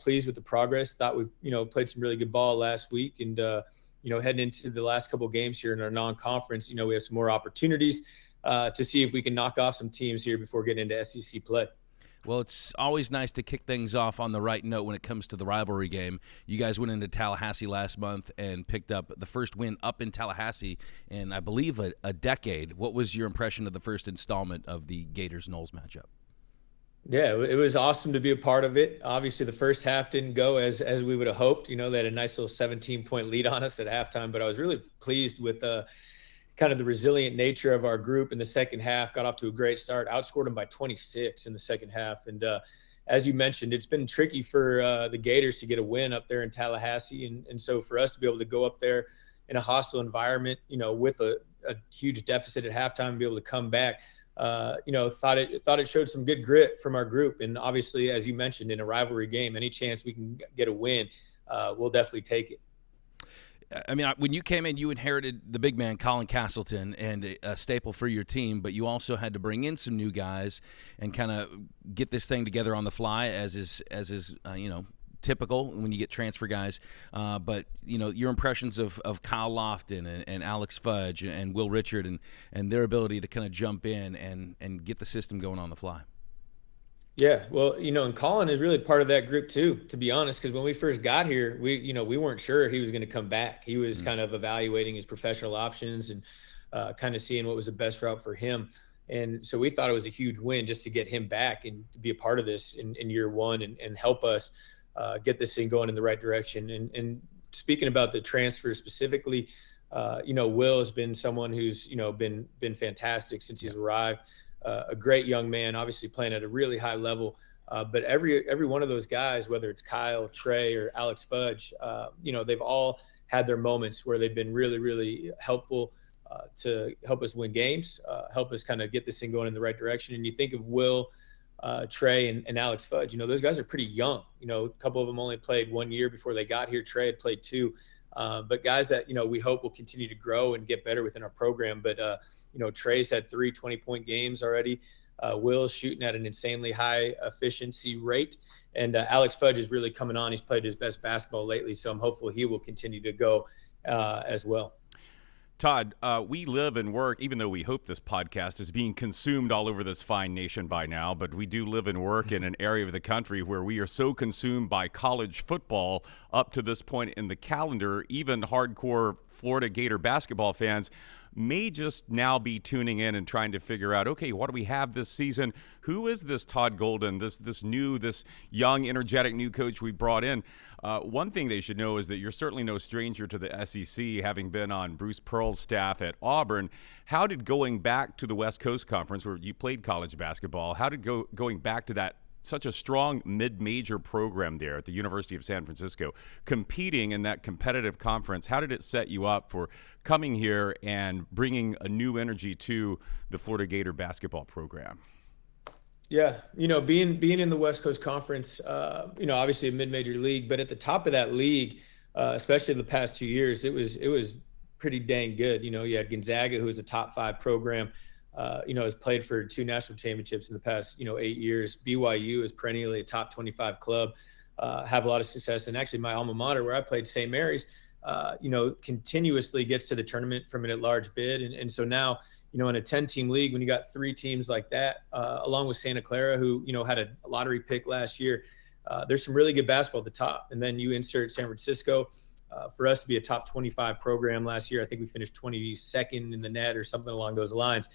pleased with the progress. Thought we played some really good ball last week, and heading into the last couple of games here in our non-conference, we have some more opportunities to see if we can knock off some teams here before getting into SEC play. Well, it's always nice to kick things off on the right note when it comes to the rivalry game. You guys went into Tallahassee last month and picked up the first win up in Tallahassee in, I believe, a decade. What was your impression of the first installment of the Gators-Noles matchup? Yeah, it was awesome to be a part of it. Obviously, the first half didn't go as we would have hoped. They had a nice little 17-point lead on us at halftime, but I was really pleased with kind of the resilient nature of our group in the second half. Got off to a great start, outscored them by 26 in the second half. And as you mentioned, it's been tricky for the Gators to get a win up there in Tallahassee. And so for us to be able to go up there in a hostile environment, with a huge deficit at halftime and be able to come back, thought it showed some good grit from our group. And obviously, as you mentioned, in a rivalry game, any chance we can get a win, we'll definitely take it. I mean, when you came in, you inherited the big man, Colin Castleton, and a staple for your team, but you also had to bring in some new guys and kind of get this thing together on the fly, as is typical when you get transfer guys. But, your impressions of Kyle Lofton and Alex Fudge and Will Richard and their ability to kind of jump in and get the system going on the fly. Yeah, well, and Colin is really part of that group too, to be honest, because when we first got here, we weren't sure he was going to come back. He was kind of evaluating his professional options and kind of seeing what was the best route for him. And so we thought it was a huge win just to get him back and to be a part of this in year one and help us get this thing going in the right direction. And speaking about the transfer specifically, Will has been someone who's, been fantastic since he's arrived. A great young man, obviously playing at a really high level. But every one of those guys, whether it's Kyle, Trey, or Alex Fudge, they've all had their moments where they've been really, really helpful to help us win games, help us kind of get this thing going in the right direction. And you think of Will, Trey, and Alex Fudge, those guys are pretty young. A couple of them only played 1 year before they got here. Trey had played 2. But guys that, we hope will continue to grow and get better within our program. But, Trey's had 3 20-point games already. Will's shooting at an insanely high efficiency rate. And Alex Fudge is really coming on. He's played his best basketball lately, so I'm hopeful he will continue to go as well. Todd, we live and work, even though we hope this podcast is being consumed all over this fine nation by now, but we do live and work in an area of the country where we are so consumed by college football up to this point in the calendar, even hardcore Florida Gator basketball fans may just now be tuning in and trying to figure out, okay, what do we have this season? Who is this Todd Golden, this young, energetic new coach we brought in? One thing they should know is that you're certainly no stranger to the SEC, having been on Bruce Pearl's staff at Auburn. How did going back to the West Coast Conference, where you played college basketball, how did going back to that such a strong mid-major program there at the University of San Francisco, competing in that competitive conference, how did it set you up for coming here and bringing a new energy to the Florida Gator basketball program? Yeah, being in the West Coast Conference, obviously a mid-major league, but at the top of that league, especially the past 2 years, it was pretty dang good. You had Gonzaga, who was a top 5 program, has played for 2 national championships in the past, 8 years. BYU is perennially a top 25 club, have a lot of success. And actually my alma mater, where I played, St. Mary's, continuously gets to the tournament from an at-large bid. And so now, in a 10-team league, when you got 3 teams like that, along with Santa Clara, who, had a lottery pick last year, there's some really good basketball at the top. And then you insert San Francisco. For us to be a top 25 program last year, I think we finished 22nd in the net or something along those lines.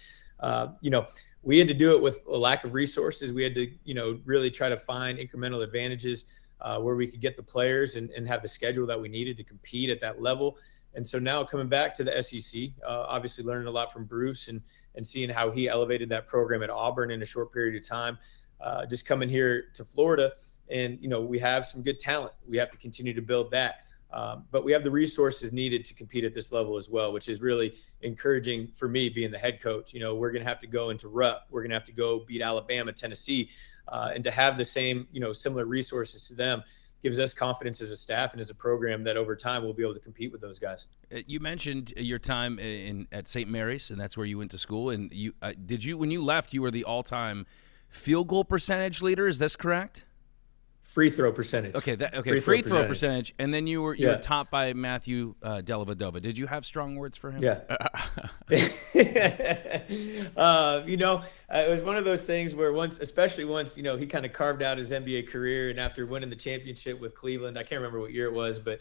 We had to do it with a lack of resources. We had to, really try to find incremental advantages where we could get the players and have the schedule that we needed to compete at that level. And so now coming back to the SEC, obviously learning a lot from Bruce and seeing how he elevated that program at Auburn in a short period of time, just coming here to Florida. And, we have some good talent. We have to continue to build that. But we have the resources needed to compete at this level as well, which is really encouraging for me being the head coach. We're going to have to go into Rupp. We're going to have to go beat Alabama, Tennessee, and to have the same, similar resources to them gives us confidence as a staff and as a program that over time we'll be able to compete with those guys. You mentioned your time at St. Mary's, and that's where you went to school. And you when you left, you were the all-time field goal percentage leader. Is this correct? Free throw percentage. Okay, free throw percentage. And then you were topped by Matthew Dellavedova. Did you have strong words for him? Yeah. It was one of those things where especially once, he kind of carved out his NBA career, and after winning the championship with Cleveland, I can't remember what year it was, but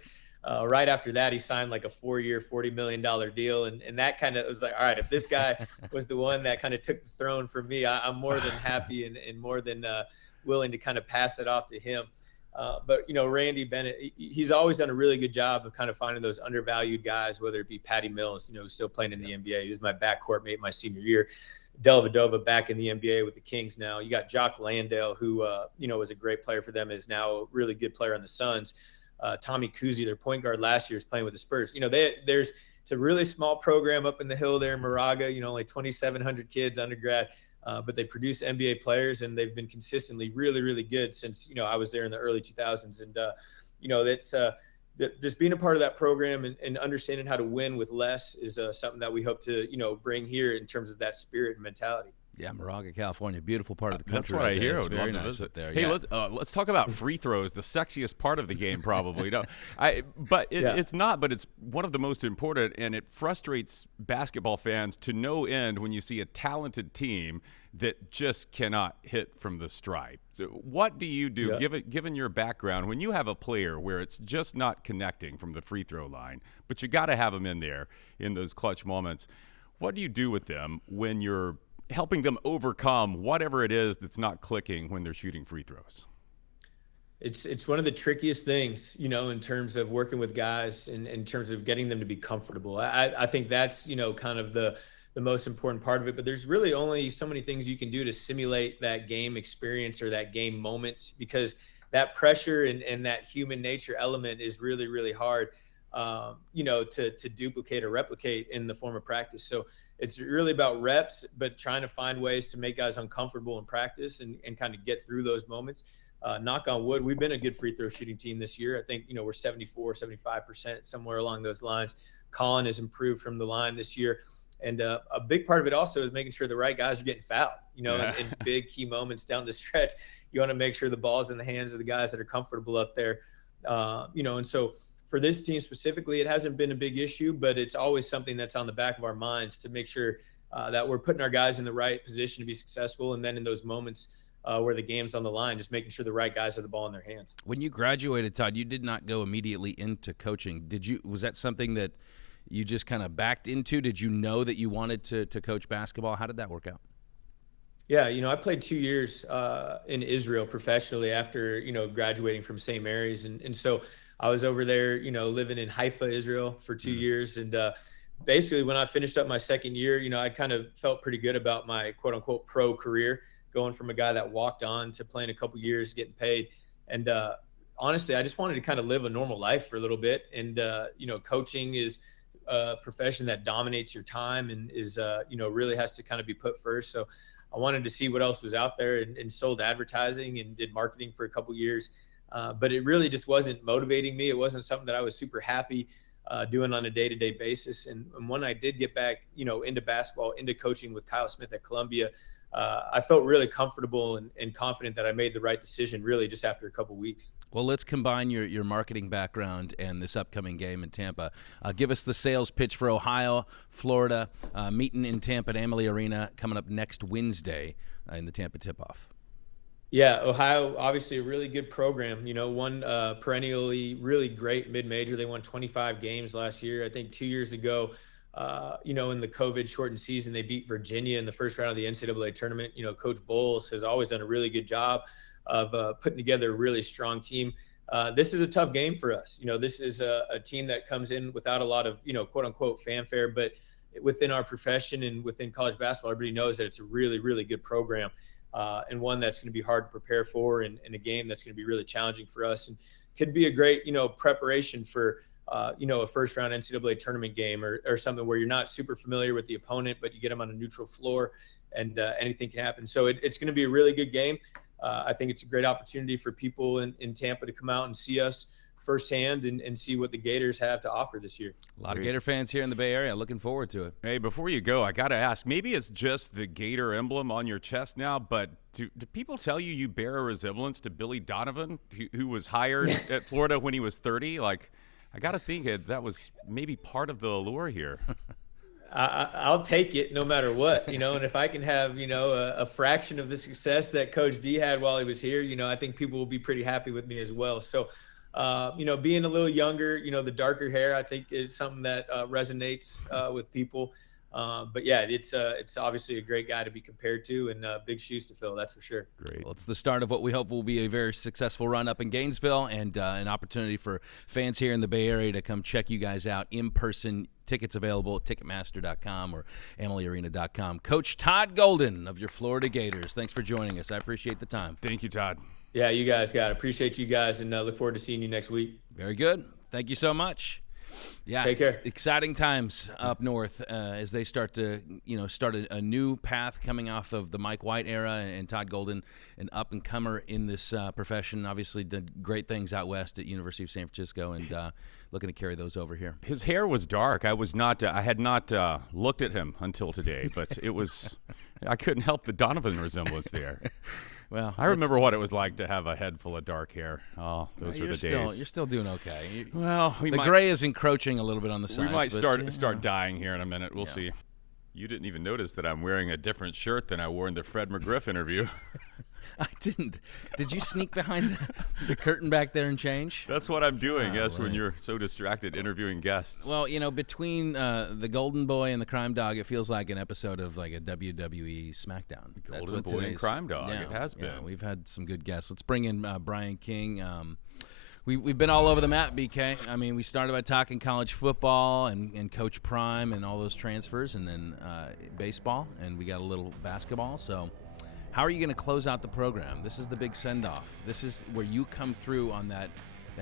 right after that, he signed like a 4-year, $40 million deal. And that kind of was like, all right, if this guy was the one that kind of took the throne from me, I'm more than happy and more than willing to kind of pass it off to him. But Randy Bennett, he's always done a really good job of kind of finding those undervalued guys, whether it be Patty Mills, who's still playing in the NBA. He was my backcourt mate my senior year. Dellavedova back in the NBA with the Kings now. You got Jock Landale, who, was a great player for them, is now a really good player on the Suns. Tommy Kuzi, their point guard last year, is playing with the Spurs. It's a really small program up in the hill there in Moraga, only 2,700 kids undergrad. But they produce NBA players, and they've been consistently really, really good since, I was there in the early 2000s. And, that's just being a part of that program and understanding how to win with less is something that we hope to, bring here in terms of that spirit and mentality. Yeah, Moraga, California, beautiful part of the country. That's what right I hear. It's I would very love to nice visit up there. Hey, yeah. let's talk about free throws, the sexiest part of the game, probably. It's not. But it's one of the most important, and it frustrates basketball fans to no end when you see a talented team that just cannot hit from the stripe. So, what do you do, given your background, when you have a player where it's just not connecting from the free throw line, but you got to have them in there in those clutch moments? What do you do with them when you're helping them overcome whatever it is that's not clicking when they're shooting free throws? It's one of the trickiest things, in terms of working with guys and in terms of getting them to be comfortable. I think that's, kind of the most important part of it, but there's really only so many things you can do to simulate that game experience or that game moment, because that pressure and that human nature element is really, really hard, to duplicate or replicate in the form of practice. So it's really about reps, but trying to find ways to make guys uncomfortable in practice and kind of get through those moments. Knock on wood, we've been a good free throw shooting team this year. I think, we're 74, 75%, somewhere along those lines. Colin has improved from the line this year. And a big part of it also is making sure the right guys are getting fouled, in big key moments down the stretch. You want to make sure the ball's in the hands of the guys that are comfortable up there. And so for this team specifically, it hasn't been a big issue, but it's always something that's on the back of our minds to make sure that we're putting our guys in the right position to be successful. And then in those moments where the game's on the line, just making sure the right guys have the ball in their hands. When you graduated, Todd, you did not go immediately into coaching. Was that something that you just kind of backed into? Did you know that you wanted to coach basketball? How did that work out? Yeah, I played 2 years in Israel professionally after, graduating from St. Mary's. And so I was over there, living in Haifa, Israel for 2 years. And basically when I finished up my second year, I kind of felt pretty good about my quote unquote pro career, going from a guy that walked on to playing a couple years, getting paid. And honestly, I just wanted to kind of live a normal life for a little bit. And, coaching is a profession that dominates your time and is, really has to kind of be put first. So I wanted to see what else was out there and sold advertising and did marketing for a couple years. But it really just wasn't motivating me. It wasn't something that I was super happy doing on a day-to-day basis. And when I did get back, into basketball, into coaching with Kyle Smith at Columbia, I felt really comfortable and confident that I made the right decision really just after a couple weeks. Well, let's combine your marketing background and this upcoming game in Tampa. Give us the sales pitch for Ohio, Florida, meeting in Tampa at Amalie Arena coming up next Wednesday in the Tampa tip-off. Yeah, Ohio, obviously a really good program. One perennially really great mid-major. They won 25 games last year. I think 2 years ago, in the COVID-shortened season, they beat Virginia in the first round of the NCAA tournament. Coach Bowles has always done a really good job of putting together a really strong team. This is a tough game for us. This is a team that comes in without a lot of, quote-unquote fanfare, but within our profession and within college basketball, everybody knows that it's a really, really good program. And one that's going to be hard to prepare for, and a game that's going to be really challenging for us, and could be a great, preparation for, a first round NCAA tournament game or something where you're not super familiar with the opponent, but you get them on a neutral floor and anything can happen. So it's going to be a really good game. I think it's a great opportunity for people in Tampa to come out and see us firsthand and see what the Gators have to offer this year. A lot of Gator fans here in the Bay Area. Looking forward to it. Hey, before you go, I got to ask, maybe it's just the Gator emblem on your chest now, but do people tell you bear a resemblance to Billy Donovan, who was hired at Florida when he was 30? Like, I got to think that was maybe part of the allure here. I'll take it no matter what, and if I can have, a fraction of the success that Coach D had while he was here, I think people will be pretty happy with me as well. So, being a little younger, the darker hair, I think is something that resonates with people. But yeah, it's obviously a great guy to be compared to, and big shoes to fill, that's for sure. Great. Well, it's the start of what we hope will be a very successful run up in Gainesville, and an opportunity for fans here in the Bay Area to come check you guys out in person. Tickets available at Ticketmaster.com or AmalieArena.com. Coach Todd Golden of your Florida Gators, thanks for joining us. I appreciate the time. Thank you, Todd. Yeah, you guys got it. Appreciate you guys, and look forward to seeing you next week. Very good. Thank you so much. Yeah, take care. Exciting times up north as they start to, start a new path coming off of the Mike White era, and Todd Golden, an up-and-comer in this profession, obviously did great things out west at University of San Francisco, and looking to carry those over here. His hair was dark. I had not looked at him until today, but it was I couldn't help the Donovan resemblance there. Well, I remember what it was like to have a head full of dark hair. Oh, those were the days. You're still doing okay. The gray is encroaching a little bit on the sides. We might start dying here in a minute. We'll see. You didn't even notice that I'm wearing a different shirt than I wore in the Fred McGriff interview. I didn't. Did you sneak behind the curtain back there and change? That's what I'm doing, yes, right. When you're so distracted interviewing guests. Well, between the Golden Boy and the Crime Dog, it feels like an episode of like a WWE SmackDown. Golden Boy and Crime Dog, it has been. Yeah, we've had some good guests. Let's bring in Brian King. We've been all over the map, BK. I mean, we started by talking college football and Coach Prime and all those transfers, and then baseball, and we got a little basketball. So how are you going to close out the program? This is the big send-off. This is where you come through on that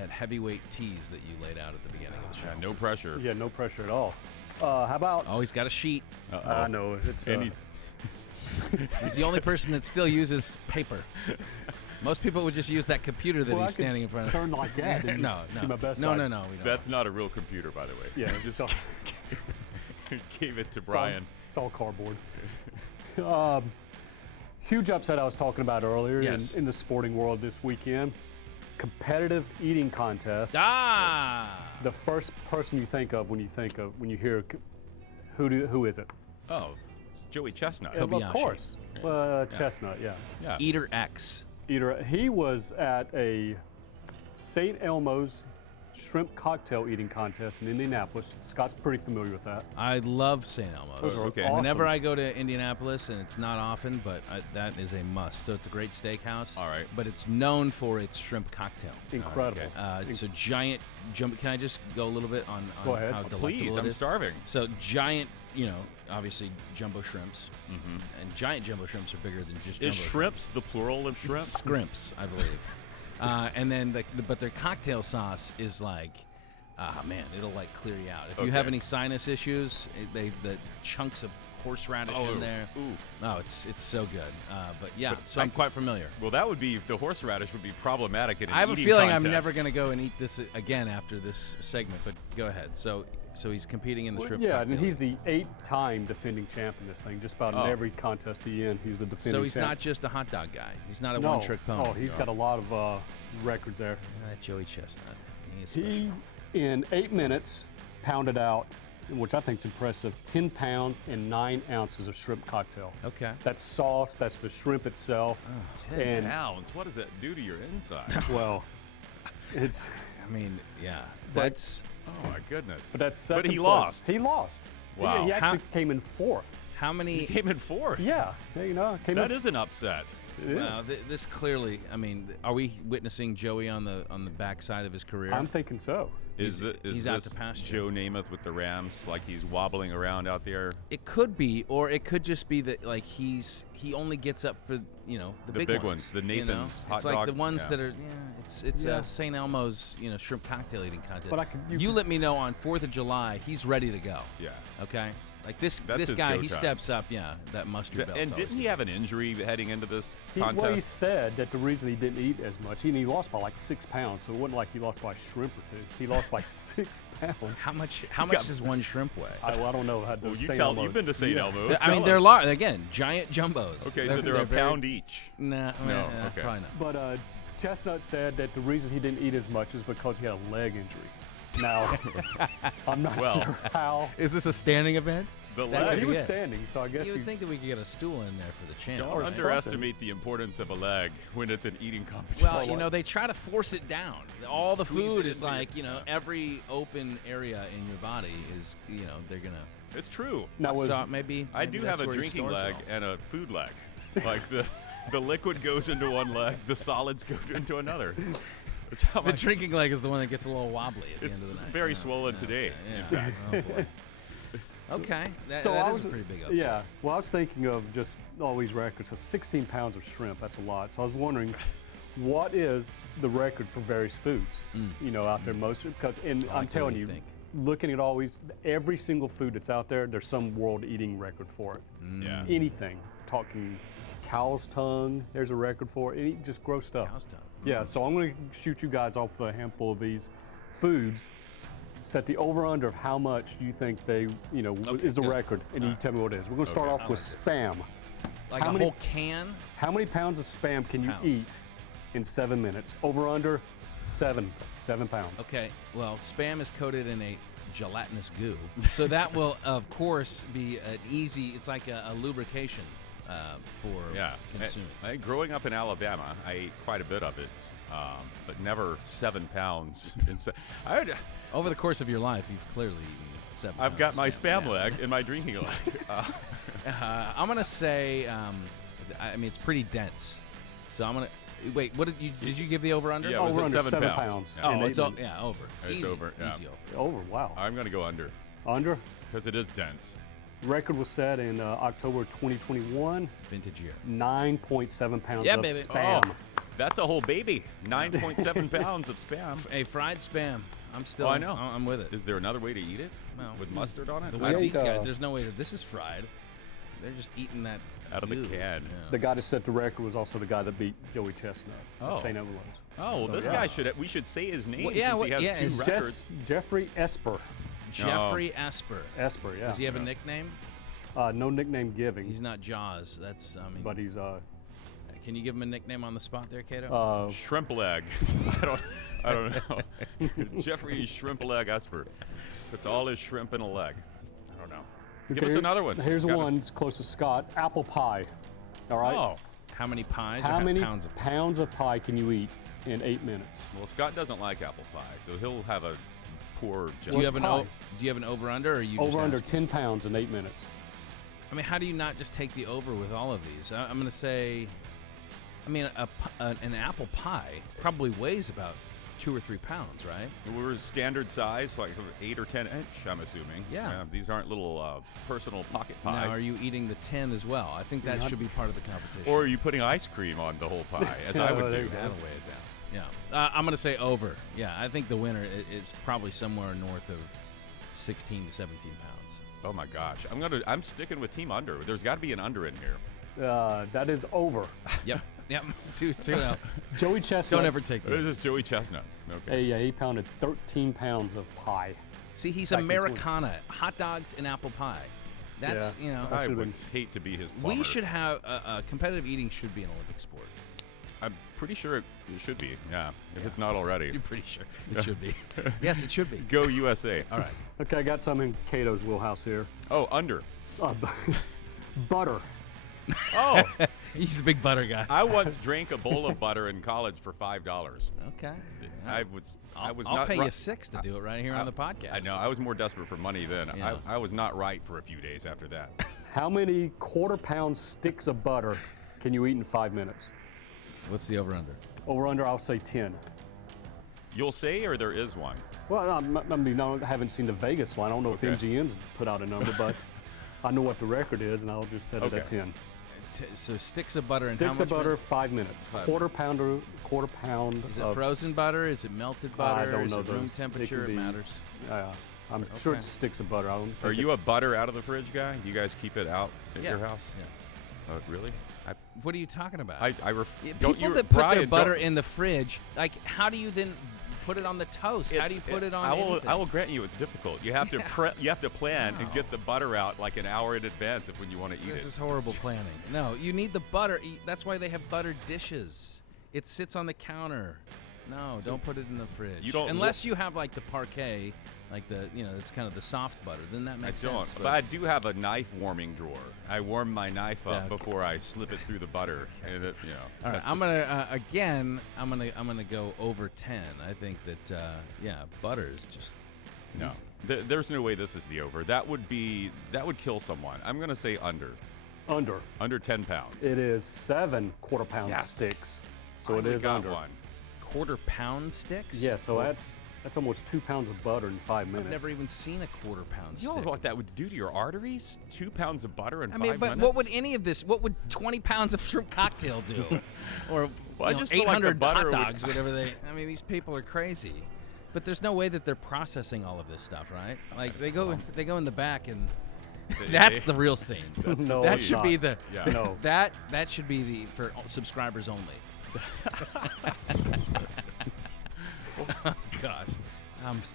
heavyweight tease that you laid out at the beginning of the show. Yeah, no pressure. Yeah, no pressure at all. How about? Oh, he's got a sheet. I know. It's he's the only person that still uses paper. Most people would just use that computer that he's standing in front of. Turn like that. No. See my best no, side. no, we don't. That's not a real computer, by the way. Yeah, just gave it to Brian. It's all cardboard. Huge upset I was talking about earlier in the sporting world this weekend. competitive eating contest. Ah! The first person you think of when you hear who is it? Oh, it's Joey Chestnut. Of Kobayashi. course. Chestnut, yeah. Yeah. Eater X. He was at a St. Elmo's shrimp cocktail eating contest in Indianapolis. Scott's pretty familiar with that. I love St. Elmo's. Those are Okay. awesome. Whenever I go to Indianapolis, and it's not often, but that is a must. So it's a great steakhouse. All right. But it's known for its shrimp cocktail. Incredible. So giant jumbo. Can I just go a little bit on Go ahead. how delectable Please, it I'm is? starving. So giant, obviously jumbo shrimps, and giant jumbo shrimps are bigger than just Is jumbo shrimps the plural of shrimp? Scrimps, I believe. And then, but their cocktail sauce is like, man, it'll like clear you out. If you have Okay. any sinus issues, the chunks of horseradish in there. Ooh. Oh, it's so good. But yeah, But so I I'm can quite s- familiar. Well, that would be the horseradish would be problematic in an I have a eating feeling contest. I'm never going to go and eat this again after this segment. But go ahead. So he's competing in the shrimp. Yeah, cocktail. and he's the 8-time defending champ in this thing. Just about in every contest he's in, he's the defending So he's champ. not just a hot dog guy. He's not a No. one-trick pony. Oh, he's got a lot of records there. Joey Chestnut. He is special. He, in 8 minutes, pounded out, which I think is impressive, 10 pounds and 9 ounces of shrimp cocktail. Okay. That's sauce, that's the shrimp itself. 10 and, pounds. What does that do to your insides? well, it's, I mean, yeah. That's Oh my goodness. but that's second But he place. lost. He lost. Wow. He actually came in 4th. how many. He came in fourth. Yeah, came That in. is an upset. It is. Wow, this clearly. I mean, are we witnessing Joey on the backside of his career? I'm thinking so. Is he's out this to pasture. Joe Namath with the Rams, like he's wobbling around out there? It could be, or it could just be that like he only gets up for the big ones, the you know? Nathan's hot It's like dog, the ones yeah. that are it's Yeah. St. Elmo's shrimp cocktail eating contest. But you let me know on 4th of July he's ready to go. Yeah. Okay. Like this That's his guy, go he time. steps up. Yeah, that mustard belt. And didn't he have an injury heading into this Well, he contest? said that the reason he didn't eat as much, he lost by like 6 pounds, so it wasn't like he lost by a shrimp or two. He lost by 6 pounds. How much does one shrimp weigh? I don't know how to Well, say you've been to St. Elmo's. I mean, Tell they're us. large. Again, giant jumbos. Okay, so they're a very- pound each. Nah, No, okay. probably not. But Chestnut said that the reason he didn't eat as much is because he had a leg injury. Now, I'm not sure how. Is this a standing event? The That leg. He was it. standing, so I guess You he would think that we could get a stool in there for the champ. Don't or underestimate the importance of a leg when it's an eating competition. Well, they try to force it down. All the Squeeze food it is into like, your- every open area in your body is, they're going to. it's true. now was So maybe I do have that's a where he drinking stores it leg all. and a food leg. Like the liquid goes into one leg, the solids go into another. That's how The my drinking leg is the one that gets a little wobbly at the It's end of the night. very Yeah, swollen yeah, today, yeah. in fact. Oh, boy. Okay, that I is was, a pretty big upset. Yeah, well, I was thinking of just all these records. So 16 pounds of shrimp, that's a lot. So I was wondering, what is the record for various foods? Out there most because, and I'm like the telling way you you, think. looking at every single food that's out there, there's some world eating record for it. Yeah. Anything, talking cow's tongue, there's a record for it. Just gross stuff. Cow's tongue. Yeah, so I'm going to shoot you guys off with a handful of these foods. Set the over/under of how much you think they, is the good. record, and you tell me what it is. We're going to start off with spam. Like How a many- whole can? How many pounds of spam can you Pounds. eat in 7 minutes? Over/under 7 pounds. Okay, well, spam is coated in a gelatinous goo, so that will, of course, be an easy. It's like a lubrication for Yeah. consuming. Growing up in Alabama, I ate quite a bit of it, but never 7 pounds. Over the course of your life, you've clearly eaten 7 I've got pounds my of spam yeah. leg and my drinking leg. I'm gonna say, I mean, it's pretty dense. So I'm gonna wait. What did you give the over under? Yeah, it was at Over/under 7 pounds. pounds. in Oh, 8 it's minutes. over. It's Easy, over, yeah. Easy over. Over. Wow. I'm going to go under Under. because it is dense. Record was set in October 2021. Vintage year. 9.7 pounds Yeah, of baby. spam. Oh, that's a whole baby. 9.7 pounds of spam. Hey, fried spam. I'm still. Oh, I know. I'm with it. Is there another way to eat it? Well, With mustard on it? The I way don't- these ate, guys, there's no way that this is fried. They're just eating that Out of the goo. can. Yeah. The guy that set the record was also the guy that beat Joey Chestnut Oh. at St. Elmo's. Oh, well, So, this yeah. guy we should say his name Well, yeah, since he has yeah, 2 it's records. Jeffrey Esper. Jeffrey Esper. Esper, yeah. Does he have a nickname? No nickname giving, He's not Jaws. That's I mean. but he's Can you give him a nickname on the spot there, Cato? Shrimp leg. I don't know. Jeffrey Shrimp Leg Esper. It's all his shrimp in a leg. I don't know. Give us another one. Here's one. It's close to Scott. Apple pie. All right. Oh. How many pies? How or many pounds of pounds of pie can you eat in 8 minutes? Well, Scott doesn't like apple pie, so he'll have a poor. Do you have an pies? Do you have an over under, or are you Over just under asking? 10 pounds in 8 minutes. I mean, how do you not just take the over with all of these? I'm going to say, I mean, an apple pie probably weighs about 2 or 3 pounds, right? We're standard size, like 8 or 10 inch, I'm assuming. Yeah. These aren't little personal pocket pies. Now, are you eating the 10 as well? I think that should be part of the competition. Or are you putting ice cream on the whole pie, as I would do? That'll weigh it down. Yeah. I'm going to say over. Yeah, I think the winner is probably somewhere north of 16 to 17 pounds. Oh my gosh, I'm sticking with team under. There's got to be an under in here. That is over. Yep. 2-0. Joey Chestnut. Don't ever take This that. is Joey Chestnut. Okay. He pounded 13 pounds of pie. See, he's Back in Americana. Hot dogs and apple pie. That's, I should've would been- hate to be his plumber. we should have competitive eating should be an Olympic sport. I'm pretty sure it should be. Yeah, if it's not already. You're pretty sure it should be. Yes, it should be. Go USA. All right. Okay, I got some in Cato's wheelhouse here. Oh, under. Butter. Oh, He's a big butter guy. I once drank a bowl of butter in college for $5. Okay. I was I'll not pay ri- you $6 to do it right here on the podcast. I know. I was more desperate for money then. Yeah. I was not right for a few days after that. How many quarter-pound sticks of butter can you eat in 5 minutes? What's the over under? Over under, I'll say 10. You'll say, or there is one? Well, I mean, I haven't seen the Vegas line. I don't know Okay. if MGM's put out a number, but I know what the record is, and I'll just set it at Okay. 10. So sticks of butter and Sticks how of much butter, minutes? 5 minutes. Quarter pound Is it of, frozen butter? Is it melted butter? I don't is know it room those. It temperature? could It be- matters. I'm sure it's sticks of butter. I don't think Are you a it's- butter out of the fridge guy? Do you guys keep it out at Yeah. your house? Yeah. Oh, really? What are you talking about? Don't People you, that put their Brian, butter don't- in the fridge, like, how do you then put it on the toast? How do you put it on? I will grant you it's difficult. You have to you have to plan and get the butter out like an hour in advance when you want to eat This it. is horrible planning. No, you need the butter. That's why they have buttered dishes. It sits on the counter. No, don't put it in the fridge. You don't unless you have like the parquet, like it's kind of the soft butter. Then that makes I don't, sense. but I do have a knife warming drawer. I warm my knife up Yeah. before I slip it through the butter, and all right, that's I'm gonna go over 10. I think that butter is just no. easy. There's no way this is the over. That would kill someone. I'm gonna say under Under. 10 pounds. It is 7 quarter-pound Yes. sticks. So I it is got under. one. Quarter pound sticks. Yeah, so that's almost 2 pounds of butter in 5 minutes. I've never even seen a quarter pound You stick. know what that would do to your arteries? 2 pounds of butter in 5 but minutes. what would any of this? What would 20 pounds of shrimp cocktail do? Or Well, I just feel like the 800 butter hot would- dogs, whatever they. I mean, these people are crazy. But there's no way that they're processing all of this stuff, right? Like they go in the back and that's the real scene. No, that it's should be not. the Yeah. No. that should be the for subscribers only. Oh, gosh,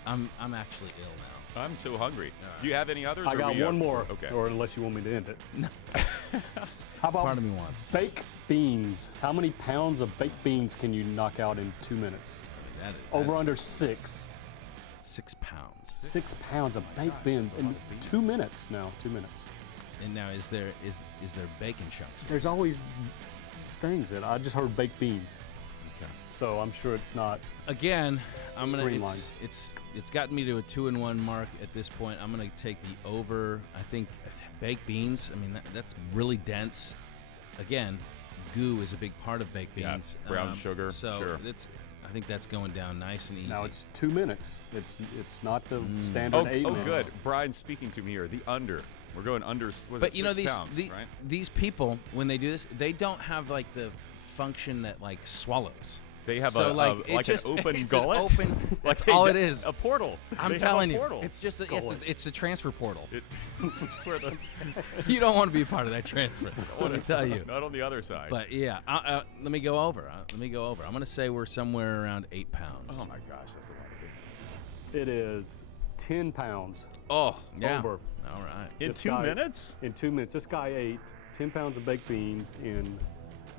I'm actually ill now. I'm so hungry. Do you have any others? I or got we, one more, Okay. or unless you want me to end it. How about Part of me wants. baked beans? How many pounds of baked beans can you knock out in 2 minutes? Over That's under 6. 6 pounds. 6 pounds of baked beans in 2 minutes now. 2 minutes. And now is there bacon chunks? There's always things that I just heard baked beans. Okay. So I'm sure it's not. Again, I'm gonna. Streamlined. It's gotten me to a 2-1 mark at this point. I'm gonna take the over. I think baked beans. I mean, that's really dense. Again, goo is a big part of baked Yeah, beans. brown sugar, So sure. I think that's going down nice and easy. Now it's 2 minutes. It's not the Mm. standard 8 minutes. good. Brian's speaking to me here. The under. We're going under. Was but it you know 6 these pounds, right? these people when they do this, they don't have like the function that like swallows. They have So, like, an open it's gullet. An open, Like that's they all it ju- is. A portal. I'm They have telling a you, portal. it's just Gullet. it's a transfer portal. It's where the, You don't want to be a part of that transfer. I want to tell you. not on the other side. But yeah, let me go over. I'm going to say we're somewhere around 8 pounds. oh my gosh, that's a lot of beans. It is 10 pounds Oh, yeah. over All right. In This 2 guy- minutes? in 2 minutes. This guy ate 10 pounds of baked beans in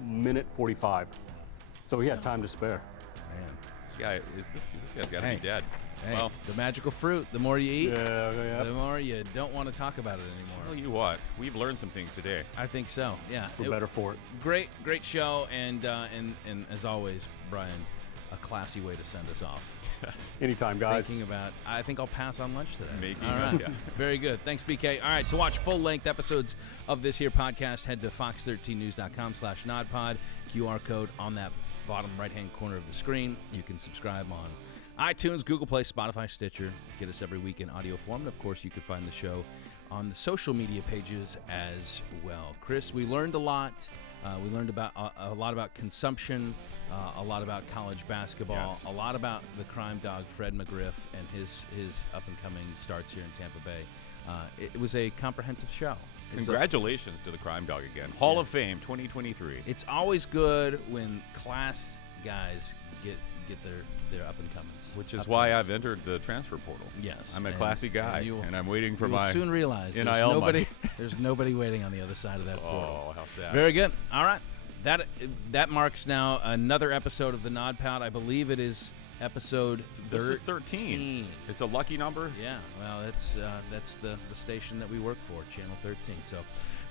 minute 45. So he had time to spare. Man, This guy's got to be dead. Hey, Well, the magical fruit. The more you eat, Yeah. the more you don't want to talk about it anymore. tell you what, we've learned some things today. I think so. Yeah, We're better for it. Great show, and as always, Brian, a classy way to send us off. Anytime, guys. Thinking about, I think I'll pass on lunch today. Making All up, right. yeah. Very good. Thanks, BK. All right, to watch full-length episodes of this here podcast, head to fox13news.com/NODpod. QR code on that bottom right-hand corner of the screen. You can subscribe on iTunes, Google Play, Spotify, Stitcher. Get us every week in audio form. And, of course, you can find the show on the social media pages as well. Chris, we learned a lot. We learned about a lot about consumption, a lot about college basketball, Yes. a lot about the crime dog Fred McGriff and his up-and-coming starts here in Tampa Bay. It was a comprehensive show. Congratulations to the crime dog again. Hall of Fame 2023. It's always good when class guys get their up-and-comings. Which is why I've entered the transfer portal. Yes. I'm a classy guy, and I'm waiting for you'll my soon realize there's NIL nobody, money. there's nobody waiting on the other side of that portal. Oh, how sad. Very good. All right. That marks now another episode of the NODpod. I believe it is episode 13. This is 13. It's a lucky number. Yeah. Well, that's the station that we work for, Channel 13. So,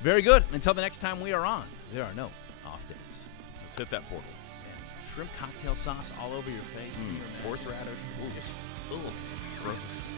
very good. Until the next time we are on, there are no off days. Let's hit that portal. Man, shrimp cocktail sauce all over your face. Horseradish. Ooh. Gross.